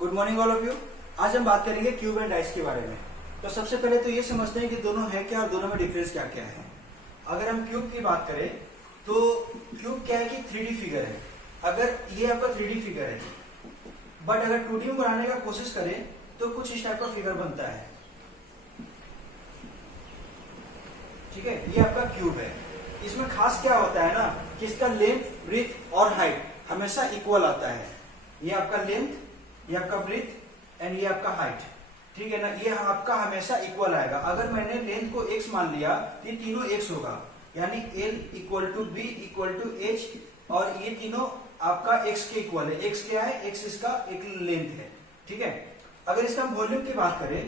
Good morning all of you. आज हम बात करेंगे क्यूब एंड डाइस के बारे में। तो सबसे पहले तो ये समझते हैं कि दोनों है क्या और दोनों में डिफरेंस क्या क्या है। अगर हम क्यूब की बात करें तो क्यूब क्या है कि 3D फिगर है। अगर ये आपका 3D फिगर है, बट अगर 2D में बनाने का कोशिश करें तो कुछ इस टाइप का फिगर बनता है। ठीक है, ये आपका क्यूब है। इसमें खास क्या होता है ना कि इसका लेंथ, ब्रीथ और हाइट हमेशा इक्वल आता है। ये आपका लेंथ, ये आपका ब्रीथ एंड ये आपका हाइट, ठीक है ना, ये आपका हमेशा इक्वल आएगा। अगर मैंने लेंथ को x मान लिया तो ये तीनों x होगा, यानी l equal to B equal to H, और ये तीनों आपका x के इक्वल है। x क्या है? x इसका एक लेंथ है। ठीक है, अगर इसका हम वॉल्यूम की बात करें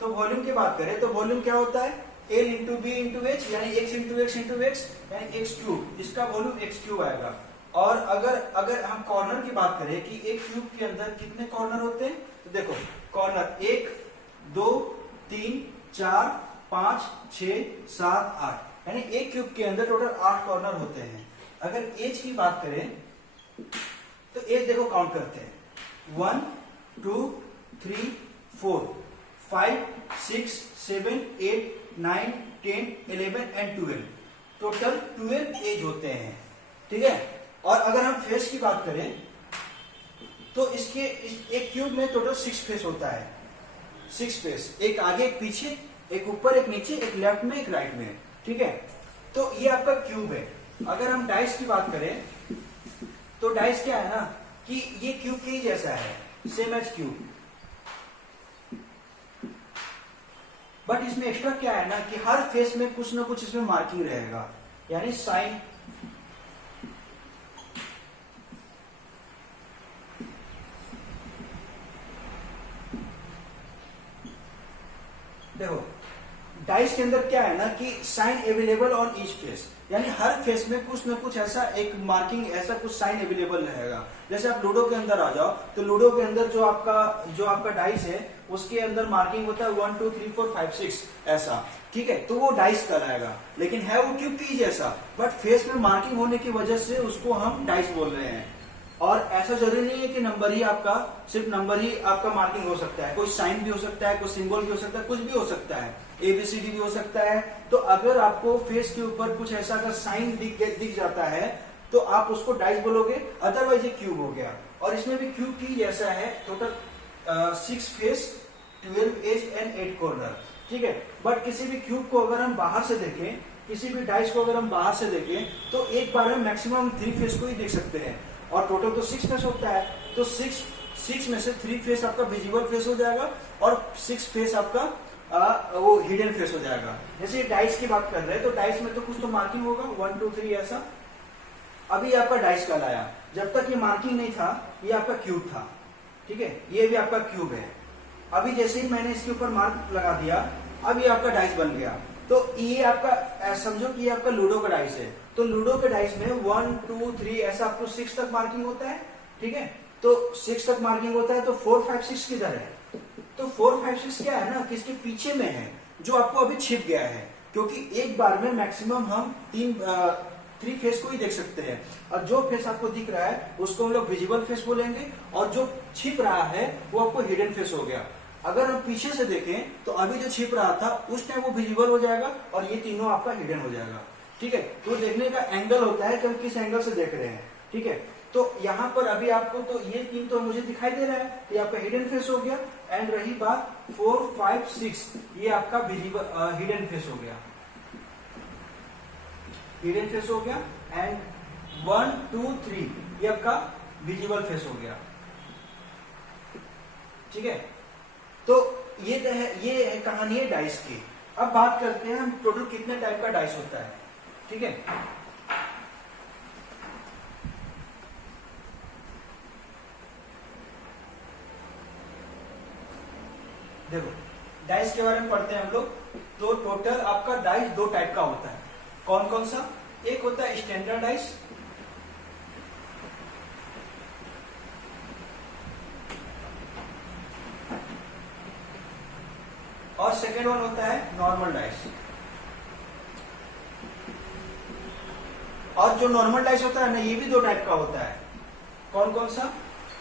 तो वॉल्यूम क्या होता है? l into B into H, यानी x into X into X, यानी x क्यूब। इसका वॉल्यूम x क्यूब आएगा। और अगर हम कॉर्नर की बात करें कि एक क्यूब के अंदर कितने कॉर्नर होते हैं, तो देखो कॉर्नर 1 2 3 4 5 6 7 8, यानी एक क्यूब के अंदर टोटल 8 कॉर्नर होते हैं। अगर एज की बात करें तो एज देखो काउंट करते हैं, 1 2 3 4 5 6 7 8 9 10 11 एंड 12, टोटल 12 एज होते हैं। ठीक है, और अगर हम फेस की बात करें तो एक क्यूब में टोटल 6 फेस होता है। 6 फेस, एक आगे एक पीछे, एक ऊपर एक नीचे, एक लेफ्ट में एक राइट में। ठीक है, तो ये आपका क्यूब है। अगर हम डाइस की बात करें तो डाइस क्या है ना कि ये क्यूब के ही जैसा है, सेम एज क्यूब, बट इसमें एक्स्ट्रा क्या है ना कि हर फेस में कुछ ना कुछ इसमें मार्किंग रहेगा, यानी साइन। देखो डाइस के अंदर क्या है ना कि sign available on each face, यानी हर फेस में कुछ ना कुछ ऐसा एक मार्किंग, ऐसा कुछ साइन अवेलेबल रहेगा। जैसे आप लूडो के अंदर आ जाओ तो लूडो के अंदर जो आपका डाइस है उसके अंदर मार्किंग होता है 1 2 3 4 5 6 ऐसा। ठीक है, तो वो डाइस कहलाएगा, लेकिन है वो क्यूब की जैसा, बट फेस में मार्किंग होने की वजह से उसको हम डाइस बोल रहे हैं। और ऐसा जरूरी नहीं है कि नंबर ही आपका, सिर्फ नंबर ही आपका मार्किंग हो सकता है, कोई साइन भी हो सकता है, कोई सिंबल भी हो सकता है, कुछ भी हो सकता है, ABCD भी हो सकता है। तो अगर आपको फेस के ऊपर कुछ ऐसा का साइन दिख जाता है तो आप उसको डाइस बोलोगे, अदरवाइज ये क्यूब हो गया। और इसमें भी क्यूब की जैसा है, total 6 face 12 edge and 8 corner. ठीक है, बट किसी भी क्यूब को अगर हम बाहर से देखें, किसी भी डाइस को अगर हम बाहर से देखें तो एक बार में मैक्सिमम 3 फेस को ही देख सकते हैं, और टोटल तो 6 फेस होता है। तो 6 में से 3 फेस आपका विजिबल फेस हो जाएगा और 6 फेस आपका वो हिडन फेस हो जाएगा। जैसे डाइस की बात कर रहे हैं तो डाइस में तो कुछ तो मार्किंग होगा 1 2 3 ऐसा। अभी आपका डाइस कहलाया, जब तक ये मार्किंग नहीं था ये आपका क्यूब था। ठीक है, ये भी आपका क्यूब है। अभी जैसे ही मैंने इसके ऊपर मार्क लगा दिया, अब ये आपका डाइस बन गया। तो ये आपका, समझो कि ये आपका लूडो का डाइस है। तो लूडो के डाइस में 1 2 3 ऐसा आपको 6 तक मार्किंग होता है। ठीक है, तो 6 तक मार्किंग होता है। तो 4 5 6 किधर है? तो 4 5 6 क्या है ना कि इसके पीछे में है, जो आपको अभी छिप गया है, क्योंकि एक बार में मैक्सिमम हम 3 फेस को ही देख सकते हैं। और जो फेस आपको दिख रहा है उसको हम लोग विजिबल फेस बोलेंगे, और जो छिप रहा है वो आपको हिडन फेस हो गया। अगर हम पीछे से देखें तो अभी जो छिप रहा था उस टाइम वो विजिबल हो जाएगा और ये तीनों आपका हिडन हो जाएगा। ठीक है, तो देखने का एंगल होता है कि हम किस एंगल से देख रहे हैं। ठीक है, तो यहाँ पर अभी आपको तो ये 3 तो मुझे दिखाई दे रहा है, ये आपका हिडन फेस हो गया। एंड रही बात 4 5 6, ये आपका विजिबल हिडन फेस हो गया, हिडन फेस हो गया। एंड 1 2 3 ये आपका विजिबल फेस हो गया। ठीक है, तो ये है कहानी है डाइस की। अब बात करते हैं हम टोटल कितने टाइप का डाइस होता है। ठीक है, देखो डाइस के बारे में पढ़ते हैं हम लोग। तो टोटल आपका डाइस 2 टाइप का होता है। कौन कौन सा? एक होता है स्टैंडर्ड डाइस, और सेकेंड वन होता है नॉर्मल डाइस। और जो नॉर्मल डाइस होता है ना, ये भी 2 टाइप का होता है। कौन कौन सा?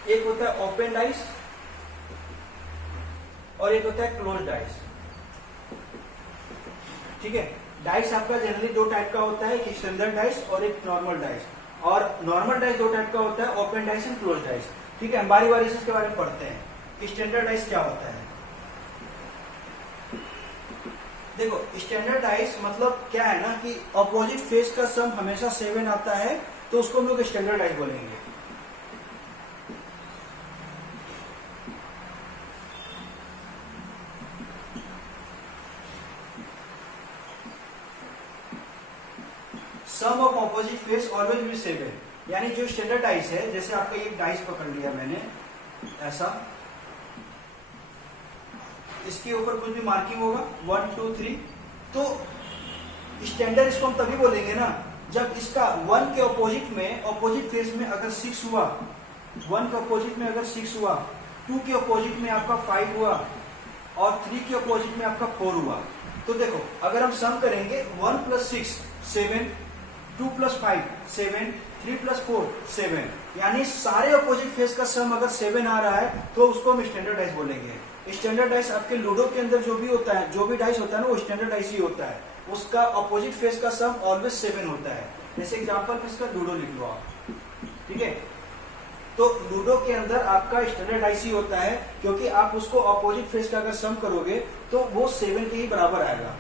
एक होता है ओपन डाइस और एक होता है क्लोज डाइस। ठीक है, डाइस आपका जनरली दो टाइप का होता है, एक स्टैंडर्ड डाइस और एक नॉर्मल डाइस। और नॉर्मल डाइस दो टाइप का होता है, open dice and close dice. ठीक है, हम बारी बारी से इसके बारे में पढ़ते हैं। स्टैंडर्ड डाइस क्या होता है? देखो, स्टैंडर्ड डाइस मतलब क्या है ना कि अपोजिट फेस का सम हमेशा 7 आता है, तो उसको हम लोग स्टैंडर्ड डाइस बोलेंगे। Sum of opposite face always will 7, यानी जो स्टैंडर्ड डाइस है, जैसे आपका एक डाइस पकड़ लिया मैंने ऐसा, इसके ऊपर कुछ भी मार्किंग होगा 1 2 3, तो स्टैंडर्ड इसको हम तभी बोलेंगे ना जब इसका 1 के अपोजिट में, अपोजिट फेस में अगर 6 हुआ, 1 के अपोजिट में अगर 6 हुआ, 2 के अपोजिट में आपका 5 हुआ और 3 के अपोजिट में आपका 4 हुआ। तो देखो, अगर हम सम करेंगे 1 + 6 7, 2 + 5 7, 3 + 4 7, यानी सारे अपोजिट फेस का सम अगर 7 आ रहा है तो उसको हम स्टैंडर्ड डाइस बोलेंगे। स्टैंडर्ड डाइस आपके लूडो के अंदर जो भी होता है, जो भी डाइस होता है ना, वो स्टैंडर्ड डाइस ही होता है। उसका अपोजिट फेस का सम ऑलवेज 7 होता है। जैसे एग्जांपल इसका लूडो लिख लो आप। ठीक है, तो लूडो के अंदर आपका स्टैंडर्ड डाइस ही होता है, क्योंकि आप उसको अपोजिट फेस का अगर सम करोगे तो वो 7 के ही बराबर आएगा।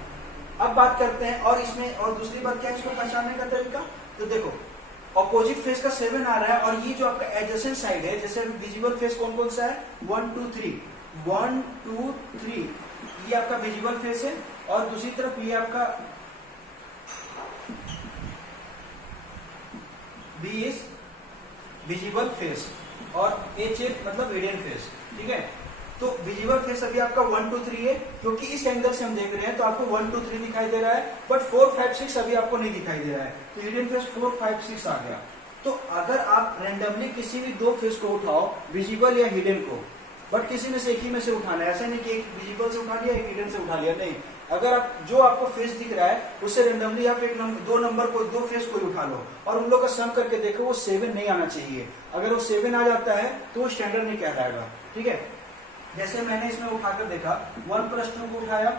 अब बात करते हैं, और इसमें और दूसरी बात क्या है इसको पहचानने का तरीका। तो देखो, अपोजिट फेस का 7 आ रहा है और ये जो आपका एडजेसेंट साइड है, जैसे विजिबल फेस कौन कौन सा है, 1 2 3, 1 2 3, ये आपका विजिबल फेस है। और दूसरी तरफ ये आपका बी इज विजिबल फेस और एच मतलब हिडन फेस। ठीक है, तो विजिबल फेस अभी आपका 1 2 3 है, क्योंकि इस एंगल से हम देख रहे हैं तो आपको 1 2 3 दिखाई दे रहा है, बट 4 5 6 अभी आपको नहीं दिखाई दे रहा है, तो हिडन फेस 4 5 6 आ गया। तो अगर आप रैंडमली किसी भी दो फेस को उठाओ, विजिबल या हिडन को, बट किसी में से एक ही में से उठाना है, ऐसा नहीं कि एक विजिबल से उठा लिया एक हिडन से उठा लिया, नहीं। अगर आप जो आपको फेस दिख रहा है उससे रैंडमली आप दो नंबर को, दो फेस को उठा लो और उन लोग का सम करके देखो, वो 7 नहीं आना चाहिए। अगर वो 7 आ जाता है तो वो स्टैंडर्ड नहीं कहलाएगा। ठीक है, जैसे मैंने इसमें उठाकर देखा, 1 + 2 को उठाया,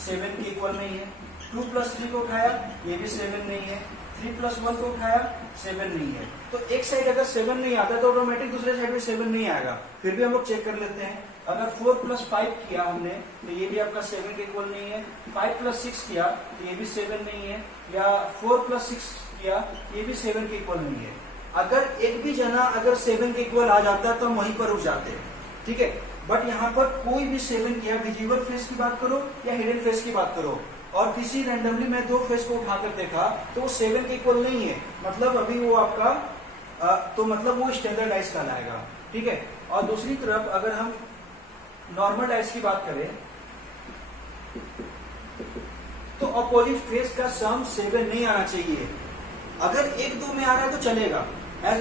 7 के इक्वल नहीं है। 2 + 3 को उठाया, ये भी 7 नहीं है। 3 + 1 को उठाया, 7 नहीं है। तो एक साइड अगर 7 नहीं आता तो ऑटोमेटिक दूसरे साइड में 7 नहीं आएगा। फिर भी हम लोग चेक कर लेते हैं। अगर 4 + 5 किया हमने तो ये भी आपका 7 के इक्वल नहीं है। 5 + 6 किया तो ये भी 7 नहीं है, या 4 + 6 किया ये भी 7 के इक्वल नहीं है। अगर एक भी जना अगर 7 के इक्वल आ जाता तो हम वहीं पर रुक जाते। ठीक है, बट यहाँ पर कोई भी 7 किया, विजिबल फेस की बात करो या हिडन फेस की बात करो, और किसी रैंडमली मैं दो फेस को उठाकर देखा तो वो 7 के इक्वल नहीं है, मतलब अभी वो आपका तो मतलब वो स्टैंडर्ड डाइस कहलाएगा। ठीक है, और दूसरी तरफ अगर हम नॉर्मल डाइस की बात करें तो अपोजिट फेस का सम 7 नहीं आना चाहिए। अगर 1 2 में आ रहा है तो चलेगा।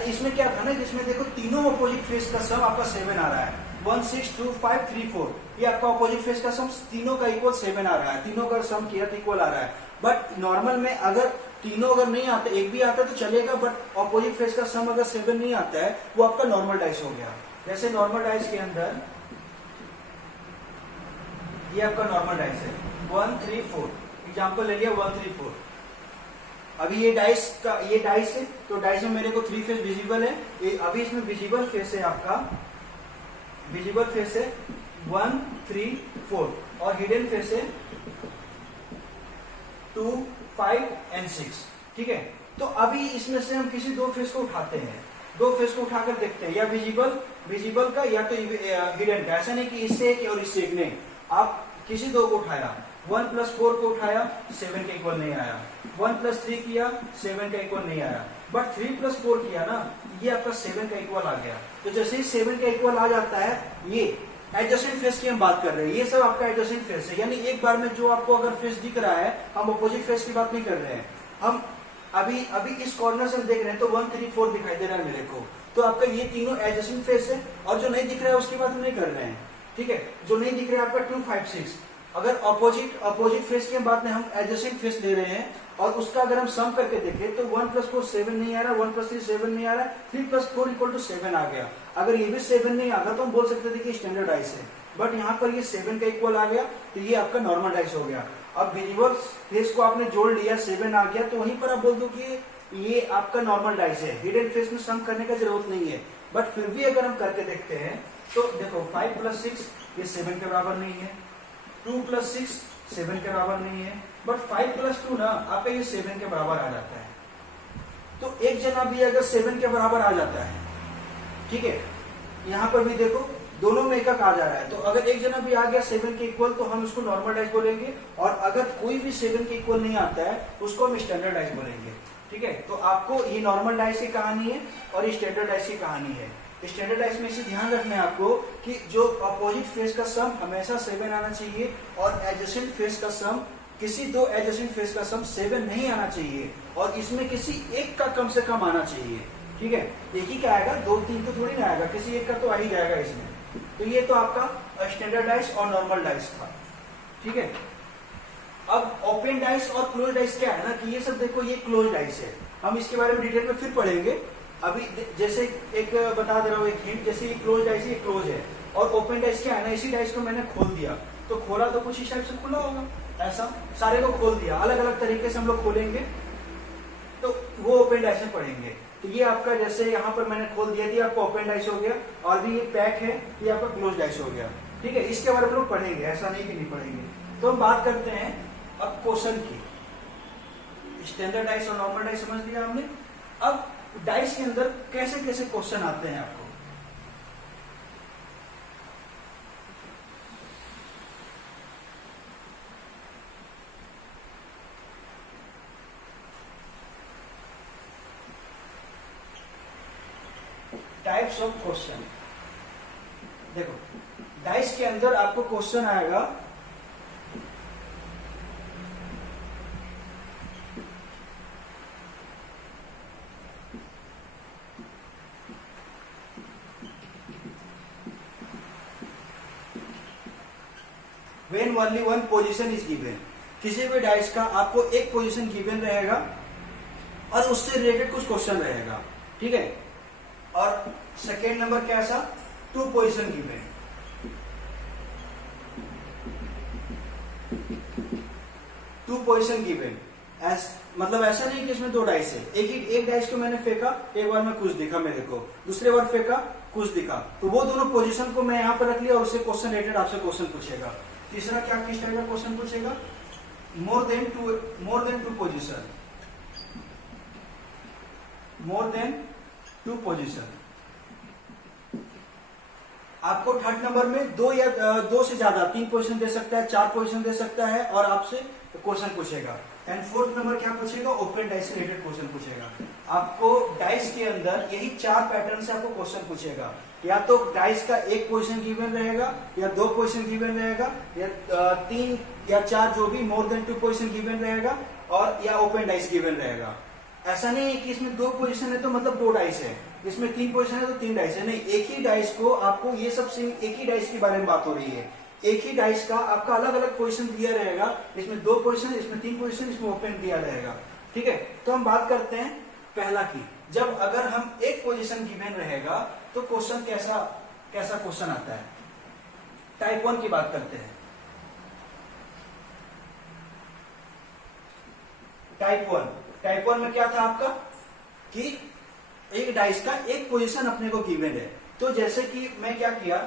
इसमें क्या था ना, जिसमें देखो तीनों अपोजिट फेस का सम आपका 7 आ रहा है, 1 6 2 5 3 4, ये आपका अपोजिट फेस का सम तीनों का इक्वल 7 आ रहा है, तीनों का सम किया तो इक्वल आ रहा है। बट नॉर्मल में अगर तीनों अगर नहीं आते, एक भी आता है तो चलेगा, बट अपोजिट फेस का सम अगर 7 नहीं आता है वो आपका नॉर्मल डाइस हो गया। जैसे नॉर्मल डाइस के अंदर ये आपका नॉर्मल डाइस है 1 3 4, एग्जाम्पल ले लिया 1 3 4। अभी ये डाइस है, तो डाइस में मेरे को 3 फेस विजिबल है। अभी इसमें विजिबल फेस है आपका, विजिबल फेस है 1 3 4 और हिडन फेस है 2 5 एंड 6। ठीक है, तो अभी इसमें से हम किसी दो फेस को उठाते हैं, दो फेस को उठाकर देखते हैं, या विजिबल का या तो हिडन का। ऐसा नहीं कि इससे एक और इससे एक, नहीं, आप किसी दो को उठाया, 1 + 4 को उठाया 7 के इक्वल नहीं आया, 1 + 3 किया 7 का इक्वल नहीं आया, बट 3 + 4 किया ना, ये आपका 7 का इक्वल आ गया। तो जैसे ही 7 का इक्वल आ जाता है, ये एडजेसेंट फेस की हम बात कर रहे हैं, ये सब आपका एडजेसेंट फेस है, यानी एक बार में जो आपको अगर फेस दिख रहा है, हम अपोजिट फेस की बात नहीं कर रहे हैं। हम अभी इस कॉर्नर से देख रहे हैं तो 1 3 4 दिखाई दे रहा है मेरे को, तो आपका ये तीनों एडजेसेंट फेस है। और जो नहीं दिख रहा है उसकी बात हम नहीं कर रहे हैं। ठीक है, जो नहीं दिख रहा है आपका 2 5 6, अगर अपोजिट फेस की बात नहीं, हम एडजेसेंट फेस ले रहे हैं और उसका अगर हम सम करके देखें तो 1 + 4 7 नहीं आ रहा, 1 + 3 7 नहीं आ रहा, 3 + 4 = 7 आ गया। अगर ये भी 7 नहीं आता तो हम बोल सकते थे कि स्टैंडर्ड डाइस है, बट यहाँ पर ये 7 का इक्वल आ गया, तो ये आपका नॉर्मल डाइस हो गया। अब विजिबल फेस को आपने जोड़ लिया, 7 आ गया, तो वहीं पर आप बोल दो कि ये आपका नॉर्मल डाइस है, हिडन फेस में सम करने का जरूरत नहीं है। बट फिर भी अगर हम करके देखते हैं तो देखो 5 + 6 ये 7 के बराबर नहीं है, 2 + 6 7 के बराबर नहीं है, बट 5 + 2 ना आपका ये 7 के बराबर आ जाता है। तो एक जना भी अगर 7 के बराबर आ जाता है, ठीक है, यहाँ पर भी देखो दोनों में एकक आ जा रहा है, तो अगर एक जना भी आ गया 7 के इक्वल तो हम उसको नॉर्मल डाइस बोलेंगे, और अगर कोई भी 7 के इक्वल नहीं आता है उसको हम स्टैंडर्ड डाइस बोलेंगे। ठीक है, तो आपको ये नॉर्मल डाइस की कहानी है और ये स्टैंडर्ड डाइस की कहानी है। स्टैंडर्ड डाइस में इसे ध्यान रखना है आपको कि जो अपोजिट फेस का सम हमेशा 7 आना चाहिए, और एडजेसेंट फेस का सम, किसी दो एडजेसेंट फेस का सम 7 नहीं आना चाहिए, और इसमें किसी एक का कम से कम आना चाहिए। ठीक है, एक ही का आएगा, 2 3 तो थोड़ी ना आएगा, किसी एक का तो आ ही जाएगा इसमें। तो ये तो आपका स्टैंडर्ड डाइस और नॉर्मल डाइस था। ठीक है, अब ओपन डाइस और क्लोज डाइस क्या है ना कि ये सब देखो ये क्लोज डाइस है, हम इसके बारे में डिटेल में फिर पढ़ेंगे। अभी जैसे एक बता दे रहा हूँ एक हिंट, जैसे ये क्लोज डाइस ये क्लोज है, और ओपन डाइस क्या है ना, इसी डाइस को मैंने खोल दिया, तो खोला तो कुछ इस टाइप से खुला होगा, ऐसा सारे को खोल दिया, अलग अलग तरीके से हम लोग खोलेंगे तो वो ओपन डाइस में पढ़ेंगे। तो ये आपका जैसे यहाँ पर मैंने खोल दिया थी, आपका ओपन डाइस हो गया, और भी ये पैक है, ये आपका क्लोज डाइस हो गया। ठीक है, इसके बारे में लोग पढ़ेंगे, ऐसा नहीं कि नहीं पढ़ेंगे। तो हम बात करते हैं अब क्वेश्चन की। स्टैंडर्ड डाइस और नॉर्मल डाइस समझ लिया हमने। अब डाइस के अंदर कैसे कैसे क्वेश्चन आते हैं आपको, टाइप्स ऑफ क्वेश्चन। देखो डाइस के अंदर आपको क्वेश्चन आएगा when only one position is given। किसी भी डाइस का आपको एक पोजीशन गिवन रहेगा और उससे रिलेटेड कुछ क्वेश्चन रहेगा। ठीक है, और सेकेंड नंबर कैसा, 2 पोजीशन गिवन, 2 पोजीशन गिवन। मतलब ऐसा नहीं कि इसमें 2 डाइस है, एक डाइस को मैंने फेंका, एक बार में कुछ दिखा मेरे को, दूसरे बार फेंका कुछ दिखा, तो वो दोनों पोजीशन को मैं यहाँ पर रख लिया और उससे क्वेश्चन रिलेटेड आपसे क्वेश्चन पूछेगा। तीसरा क्या किस टाइप का क्वेश्चन पूछेगा, more than two position, more than 2 position. आपको थर्ड नंबर में 2 या 2 से ज्यादा 3 पोजीशन दे सकता है, 4 पोजीशन दे सकता है, और आपसे क्वेश्चन पूछेगा। एंड फोर्थ नंबर क्या पूछेगा, ओपन डाइस से रिलेटेड क्वेश्चन पूछेगा। आपको डाइस के अंदर यही 4 पैटर्न से आपको क्वेश्चन पूछेगा, या तो डाइस का एक पोजीशन गिवन रहेगा, या 2 पोजीशन गिवन रहेगा, या 3 या 4 जो भी मोर देन 2 पोजीशन गिवन रहेगा, और या ओपन डाइस गिवन रहेगा। ऐसा नहीं है कि इसमें 2 पोजीशन है तो मतलब 2 डाइस है, इसमें 3 पोजीशन है तो 3 डाइस है, नहीं, एक ही डाइस को आपको, ये सब एक ही डाइस के बारे में बात हो रही है, एक ही डाइस का आपका अलग अलग पोजीशन दिया रहेगा, इसमें 2 पोजीशन, इसमें 3 पोजीशन, इसमें ओपन दिया रहेगा। ठीक है, तो हम बात करते हैं पहला की, जब अगर हम एक पोजीशन गिवन रहेगा तो क्वेश्चन कैसा कैसा क्वेश्चन आता है। टाइप 1 की बात करते हैं। टाइप 1 में क्या था आपका कि एक डाइस का एक पोजीशन अपने को गिवन है, तो जैसे कि मैं क्या किया,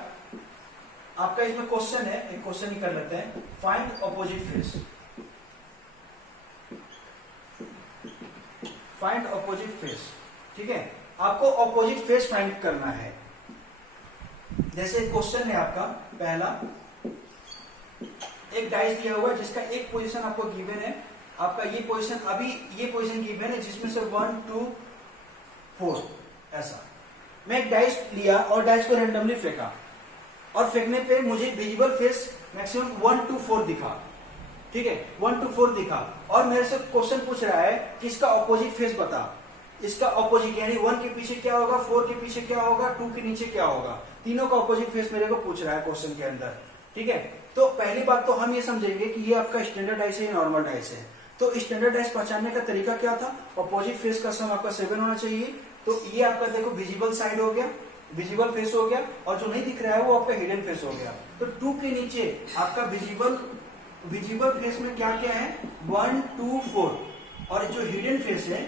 आपका इसमें क्वेश्चन है, एक क्वेश्चन ही कर लेते हैं, find opposite face, find opposite face. ठीक है, आपको ऑपोजिट फेस फाइंड करना है। जैसे क्वेश्चन है आपका पहला, एक डाइस दिया हुआ है जिसका एक पोजीशन आपको गिवन है, आपका ये पोजीशन, अभी ये पोजीशन गिवन है जिसमें से 1 2 4 ऐसा। मैं एक डाइस लिया और डाइस को रैंडमली फेंका, और फेंकने पे मुझे विजिबल फेस मैक्सिमम 1 2 4 दिखा। ठीक है, 1 2 4 दिखा, और मेरे से क्वेश्चन पूछ रहा है कि इसका ऑपोजिट फेस बता, इसका ऑपोजिट यानी 1 के पीछे क्या होगा, 4 के पीछे क्या होगा, 2 के नीचे क्या होगा, तीनों का ऑपोजिट फेस मेरे को पूछ रहा है क्वेश्चन के अंदर। ठीक है, तो पहली बात तो हम ये समझेंगे कि ये आपका स्टैंडर्ड डाइस है या नॉर्मल डाइस है। तो स्टैंडर्ड डाइस पहचानने का तरीका क्या था, अपोजिट फेस का सम आपका 7 होना चाहिए। तो ये आपका देखो विजिबल साइड हो गया, विजिबल फेस हो गया, और जो नहीं दिख रहा है वो आपका हिडन फेस हो गया। तो 2 के नीचे आपका विजिबल फेस में क्या क्या है, 1 2 4, और जो हिडन फेस है,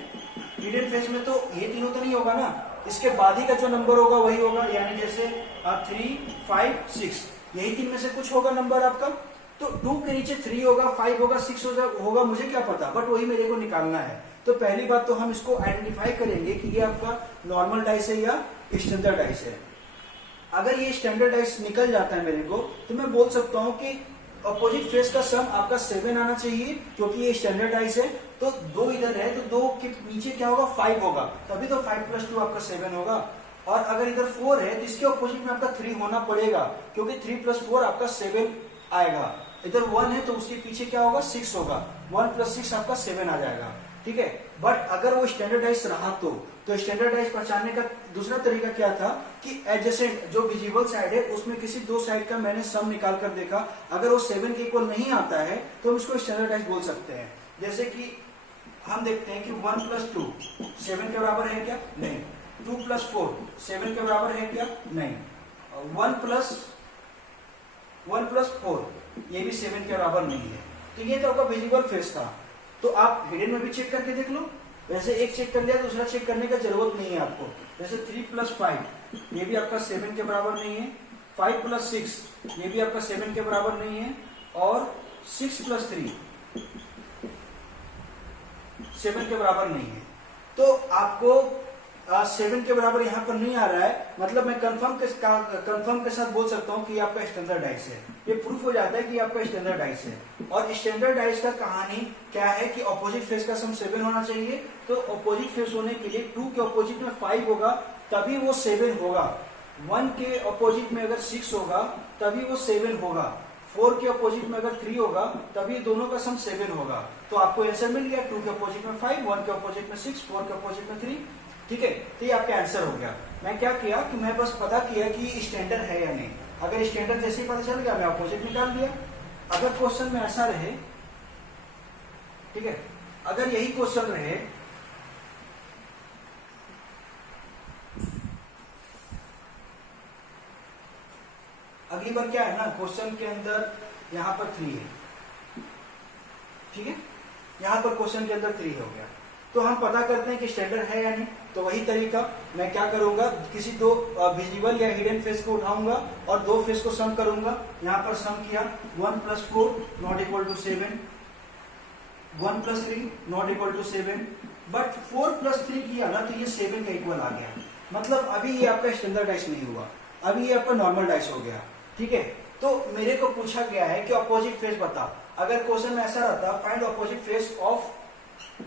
हिडन फेस में तो ये तीनों तो नहीं होगा ना, इसके बाद ही का जो नंबर होगा वही होगा, यानी जैसे 3 5 6, यही तीन में से कुछ होगा नंबर आपका। तो 2 के नीचे 3 होगा, 5 होगा, 6 होगा, मुझे क्या पता, बट वही मेरे को निकालना है। तो पहली बात तो हम इसको आइडेंटिफाई करेंगे कि ये आपका नॉर्मल डाइस है या स्टैंडर्ड डाइस है। अगर ये स्टैंडर्ड डाइस निकल जाता है मेरे को, तो मैं बोल सकता हूं कि अपोजिट फेस का सम आपका 7 आना चाहिए, क्योंकि ये स्टैंडर्ड डाइस है। तो 2 इधर है, तो 2 के नीचे क्या होगा, 5 होगा, तभी तो 5 + 2 आपका 7 होगा। और अगर इधर 4 है तो इसके अपोजिट में आपका 3 होना पड़ेगा, क्योंकि 3 + 4 आपका 7 आएगा। इधर 1 है तो उसके पीछे क्या होगा, 6 होगा, 1 + 6 आपका 7 आ जाएगा, ठीक है। बट अगर वो स्टैंडर्डाइज रहा तो स्टैंडर्डाइज पहचानने का दूसरा तरीका क्या था कि एडजेसेंट जो विजिबल साइड है उसमें किसी 2 साइड का मैंने सम निकाल कर देखा, अगर वो 7 के इक्वल नहीं आता है तो हम इसको स्टैंडर्डाइज बोल सकते हैं। जैसे कि हम देखते हैं कि 1 + 2 7 के बराबर है क्या, नहीं। 2 + 4 7 के बराबर है क्या, नहीं। 1 + 4 ये भी 7 के बराबर नहीं है। तो ये तो आपका विजिबल फेस था। तो आप हिडन में भी चेक करके देख लो, वैसे एक चेक कर लिया, दूसरा चेक करने का जरूरत नहीं है आपको। जैसे 3 + 5 ये भी आपका 7 के बराबर नहीं है, 5 + 6 ये भी आपका 7 के बराबर नहीं है, और 6 + 3 7 के बराबर नहीं है। तो आपको 7 के बराबर यहाँ पर नहीं आ रहा है, मतलब मैं कंफर्म के साथ बोल सकता हूँ कि आपका स्टैंडर्ड डाइस है। ये प्रूफ हो जाता है कि आपका स्टैंडर्ड डाइस है। और स्टैंडर्ड डाइस का कहानी क्या है कि अपोजिट फेस का सम 7 होना चाहिए। तो अपोजिट फेस होने के लिए 2 के अपोजिट में 5 होगा तभी वो 7 होगा, 1 के अपोजिट में अगर 6 होगा तभी वो 7 होगा, 4 के अपोजिट में अगर 3 होगा तभी दोनों का सम 7 होगा। तो आपको आंसर मिल गया, 2 के अपोजिट में 5, 1 के अपोजिट में 6, 4 के अपोजिट में 3, ठीक है। तो ये आपका आंसर हो गया। मैं क्या किया कि मैं बस पता किया कि स्टैंडर्ड है या नहीं। अगर स्टैंडर्ड जैसे ही पता चल गया, मैं अपोजिट निकाल दिया। अगर क्वेश्चन में ऐसा रहे, ठीक है, अगर यही क्वेश्चन रहे अगली बार क्या है ना, क्वेश्चन के अंदर यहां पर 3 है, ठीक है, यहां पर क्वेश्चन के अंदर 3 हो गया, तो हम पता करते हैं कि स्टैंडर्ड है या नहीं। तो वही तरीका मैं क्या करूंगा, किसी 2 विजिबल या हिडन फेस को उठाऊंगा और 2 फेस को सम करूंगा। यहां पर सम किया, 1 + 4 ≠ 7, 1 + 3 ≠ 7, बट 4 + 3 किया ना तो ये 7 का इक्वल आ गया। मतलब अभी ये आपका स्टैंडर्ड डाइस नहीं हुआ, अभी ये आपका नॉर्मल डाइस हो गया, ठीक है। तो मेरे को पूछा गया है कि अपोजिट फेस बता। अगर क्वेश्चन में ऐसा रहता, फाइंड अपोजिट फेस ऑफ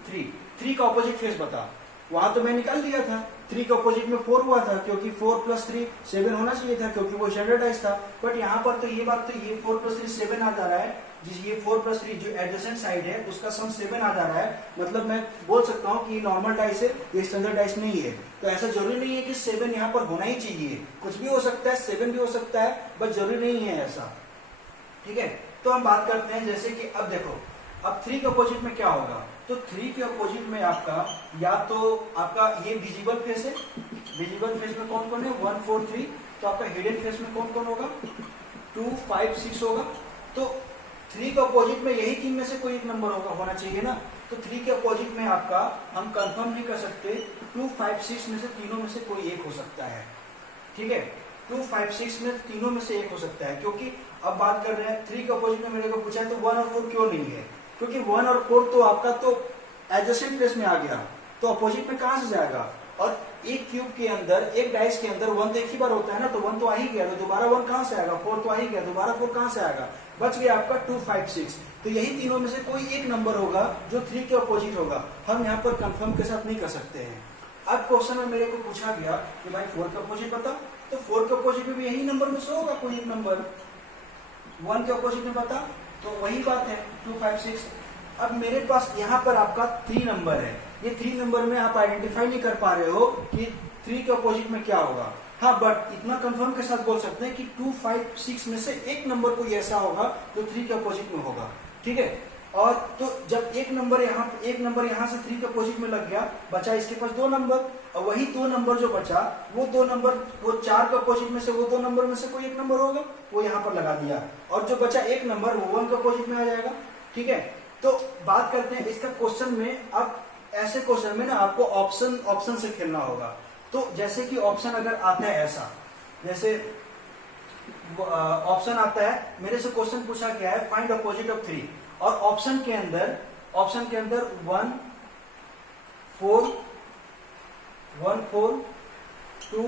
3 का अपोजिट फेस बता, वहां तो मैं निकाल लिया था। 3 के अपोजिट में 4 हुआ था, क्योंकि 4 + 3 7 होना चाहिए था, क्योंकि वो स्टैंडर्डाइज था। बट यहाँ पर तो ये बात तो ये 4 + 3 7 आ जा रहा है, जिस ये 4 + 3 जो एडजेसेंट साइड है उसका सम 7 आ जा रहा है। मतलब मैं बोल सकता हूँ कि ये नॉर्मल डाइस है, ये स्टैंडर्ड डाइस नहीं है। तो ऐसा जरूरी नहीं है कि 7 यहाँ पर होना ही चाहिए, कुछ भी हो सकता है, 7 भी हो सकता है, बट जरूरी नहीं है ऐसा, ठीक है। तो हम बात करते हैं, जैसे कि अब देखो, अब 3 के अपोजिट में क्या होगा, तो 3 के अपोजिट में आपका या तो आपका ये विजिबल फेस है, विजिबल फेस में कौन कौन है, 1 4 3, तो आपका हिडन फेस में कौन कौन होगा, 2 5 6 होगा। तो 3 के अपोजिट में यही 3 में से कोई एक नंबर होना चाहिए ना। तो 3 के अपोजिट में आपका हम कंफर्म नहीं कर सकते, 2 5 6 में से तीनों में से कोई एक हो सकता है, ठीक है। 2 5 6 में तीनों में से एक हो सकता है, क्योंकि अब बात कर रहे हैं 3 के अपोजिट में मेरे को पूछा है तो 1 और 4 क्यों नहीं है, क्योंकि 1 और 4 तो आपका तो एडजेसेंट प्लेस में आ गया, तो अपोजिट में कहां से जाएगा। और एक क्यूब के अंदर, एक डाइस के अंदर 1 तो एक ही बार होता है ना, तो 1 तो आ ही गया, तो दोबारा 1 कहां से आएगा, 4 तो आ ही गया, दोबारा 4 कहां से आएगा, बच गया आपका 2 5 6। तो यही तीनों में से कोई एक नंबर होगा जो 3 के अपोजिट होगा। हम यहाँ पर कंफर्म के साथ नहीं कर सकते हैं। अब क्वेश्चन में मेरे को पूछा गया कि भाई 4 के अपोजिट बता, तो 4 के अपोजिट में भी यही नंबर में से होगा कोई एक नंबर। 1 के अपोजिट में बता, तो वही बात है 2 5 6। अब मेरे पास यहाँ पर आपका 3 नंबर है, ये 3 नंबर में आप आइडेंटिफाई नहीं कर पा रहे हो कि 3 के अपोजिट में क्या होगा। हाँ, बट इतना कंफर्म के साथ बोल सकते हैं कि 2 5 6 में से एक नंबर कोई ऐसा होगा जो 3 के अपोजिट में होगा, ठीक है। और तो जब एक नंबर यहाँ से 3 के अपोजिट में लग गया, बचा इसके पास 2 नंबर, और वही 2 नंबर जो बचा वो 2 नंबर, वो 4 के अपोजिट में से वो 2 नंबर में से कोई एक नंबर होगा, वो यहाँ पर लगा दिया, और जो बचा एक नंबर वो 1 के अपोजिट में आ जाएगा। ठीक है, तो बात करते हैं इसका क्वेश्चन में। अब ऐसे क्वेश्चन में ना आपको ऑप्शन से खेलना होगा। तो जैसे कि ऑप्शन अगर आता है ऐसा, जैसे ऑप्शन आता है, मेरे से क्वेश्चन पूछा गया है फाइंड अपोजिट ऑफ 3, और ऑप्शन के अंदर 1 4 2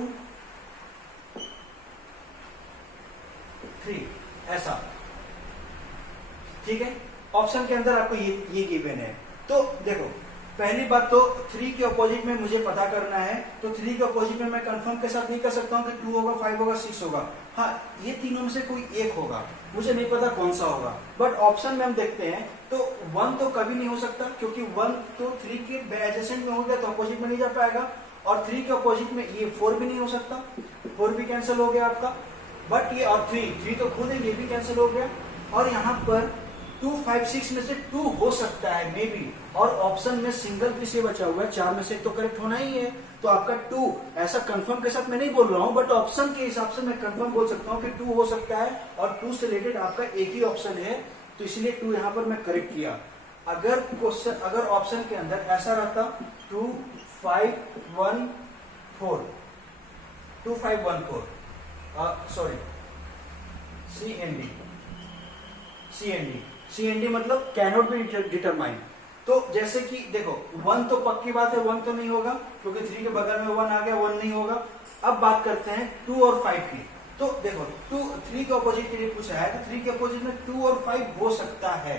3 ऐसा। ठीक है, ऑप्शन के अंदर आपको ये गिवन है। तो देखो, पहली बात तो 3 के अपोजिट में मुझे पता करना है, तो 3 के अपोजिट में मैं कंफर्म के साथ नहीं कर सकता हूं कि 2 होगा, 5 होगा, 6 होगा। हाँ, ये तीनों में से कोई एक होगा, मुझे नहीं पता कौन सा होगा। बट ऑप्शन में हम देखते हैं तो 1 तो कभी नहीं हो सकता, क्योंकि 1 तो 3 के एडजेसेंट में हो गया तो अपोजिट में नहीं जा पाएगा, और 3 के अपोजिट में ये 4 भी नहीं हो सकता, 4 भी कैंसिल हो गया आपका। बट ये और 3 तो खुद है, ये भी कैंसिल हो गया। और यहाँ पर 2 5 6 में से 2 हो सकता है मे बी, और ऑप्शन में सिंगल पीस ये बचा हुआ है, 4 में से तो करेक्ट होना ही है। तो आपका 2 ऐसा कंफर्म के साथ मैं नहीं बोल रहा हूं, बट ऑप्शन के हिसाब से मैं कंफर्म बोल सकता हूं कि 2 हो सकता है, और 2 से रिलेटेड आपका एक ही ऑप्शन है, तो इसलिए 2 यहां पर मैं करेक्ट किया। अगर ऑप्शन के अंदर ऐसा रहता 2 5 1 4 2 5 1 4 सॉरी CND मतलब कैनॉट बी डिटरमाइन। तो जैसे कि देखो 1 तो पक्की बात है, 1 तो नहीं होगा, क्योंकि 3 के बगल में 1 आ गया, 1 नहीं होगा। अब बात करते हैं 2 और 5 की। तो देखो 3 के अपोजिट के लिए पूछा है, तो 3 के अपोजिट में 2 और 5 हो सकता है।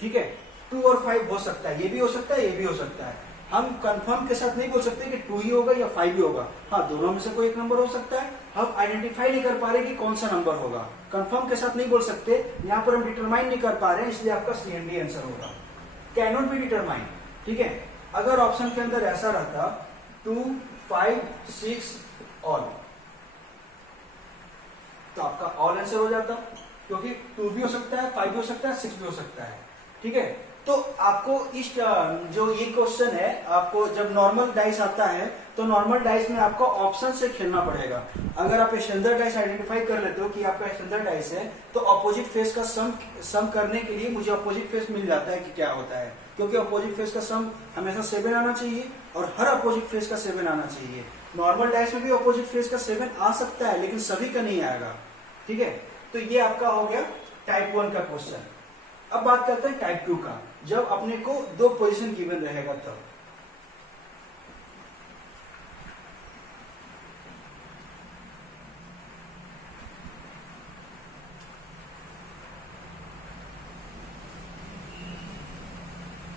ठीक है, 2 और 5 हो सकता है, ये भी हो सकता है, ये भी हो सकता है। हम कंफर्म के साथ नहीं बोल सकते कि 2 ही होगा या 5 ही होगा। हाँ, दोनों में से कोई एक नंबर हो सकता है। हम आइडेंटिफाई नहीं कर पा रहे कि कौन सा नंबर होगा, कंफर्म के साथ नहीं बोल सकते, यहाँ पर हम डिटरमाइन नहीं कर पा रहे हैं, इसलिए आपका CND आंसर होगा, कैनॉट बी डिटरमाइन। ठीक है, अगर ऑप्शन के अंदर ऐसा रहता 2 5 6 ऑल, तो आपका ऑल आंसर हो जाता, क्योंकि 2 भी हो सकता है, 5 भी हो सकता है, 6 भी हो सकता है। ठीक है, तो आपको इस जो ये क्वेश्चन है, आपको जब नॉर्मल डाइस आता है तो नॉर्मल डाइस में आपको ऑप्शन से खेलना पड़ेगा। अगर आप स्टैंडर्ड डाइस आइडेंटिफाई कर लेते हो कि आपका स्टैंडर्ड डाइस है, तो अपोजिट फेस का सम करने के लिए मुझे अपोजिट फेस मिल जाता है कि क्या होता है, क्योंकि अपोजिट फेस का सम हमेशा 7 आना चाहिए, और हर अपोजिट फेस का 7 आना चाहिए। नॉर्मल डाइस में भी अपोजिट फेस का 7 आ सकता है, लेकिन सभी का नहीं आएगा। ठीक है, तो ये आपका हो गया टाइप 1 का क्वेश्चन। अब बात करते हैं टाइप 2 का, जब अपने को 2 पोजीशन गिवन रहेगा तब।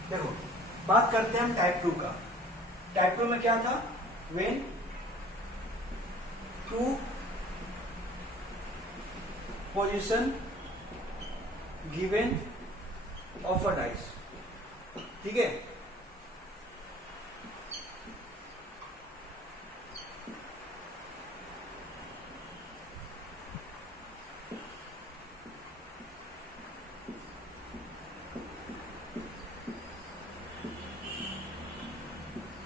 देखो, बात करते हैं हम टाइप 2 का। टाइप 2 में क्या था, when 2 position given of a dice. ठीक है,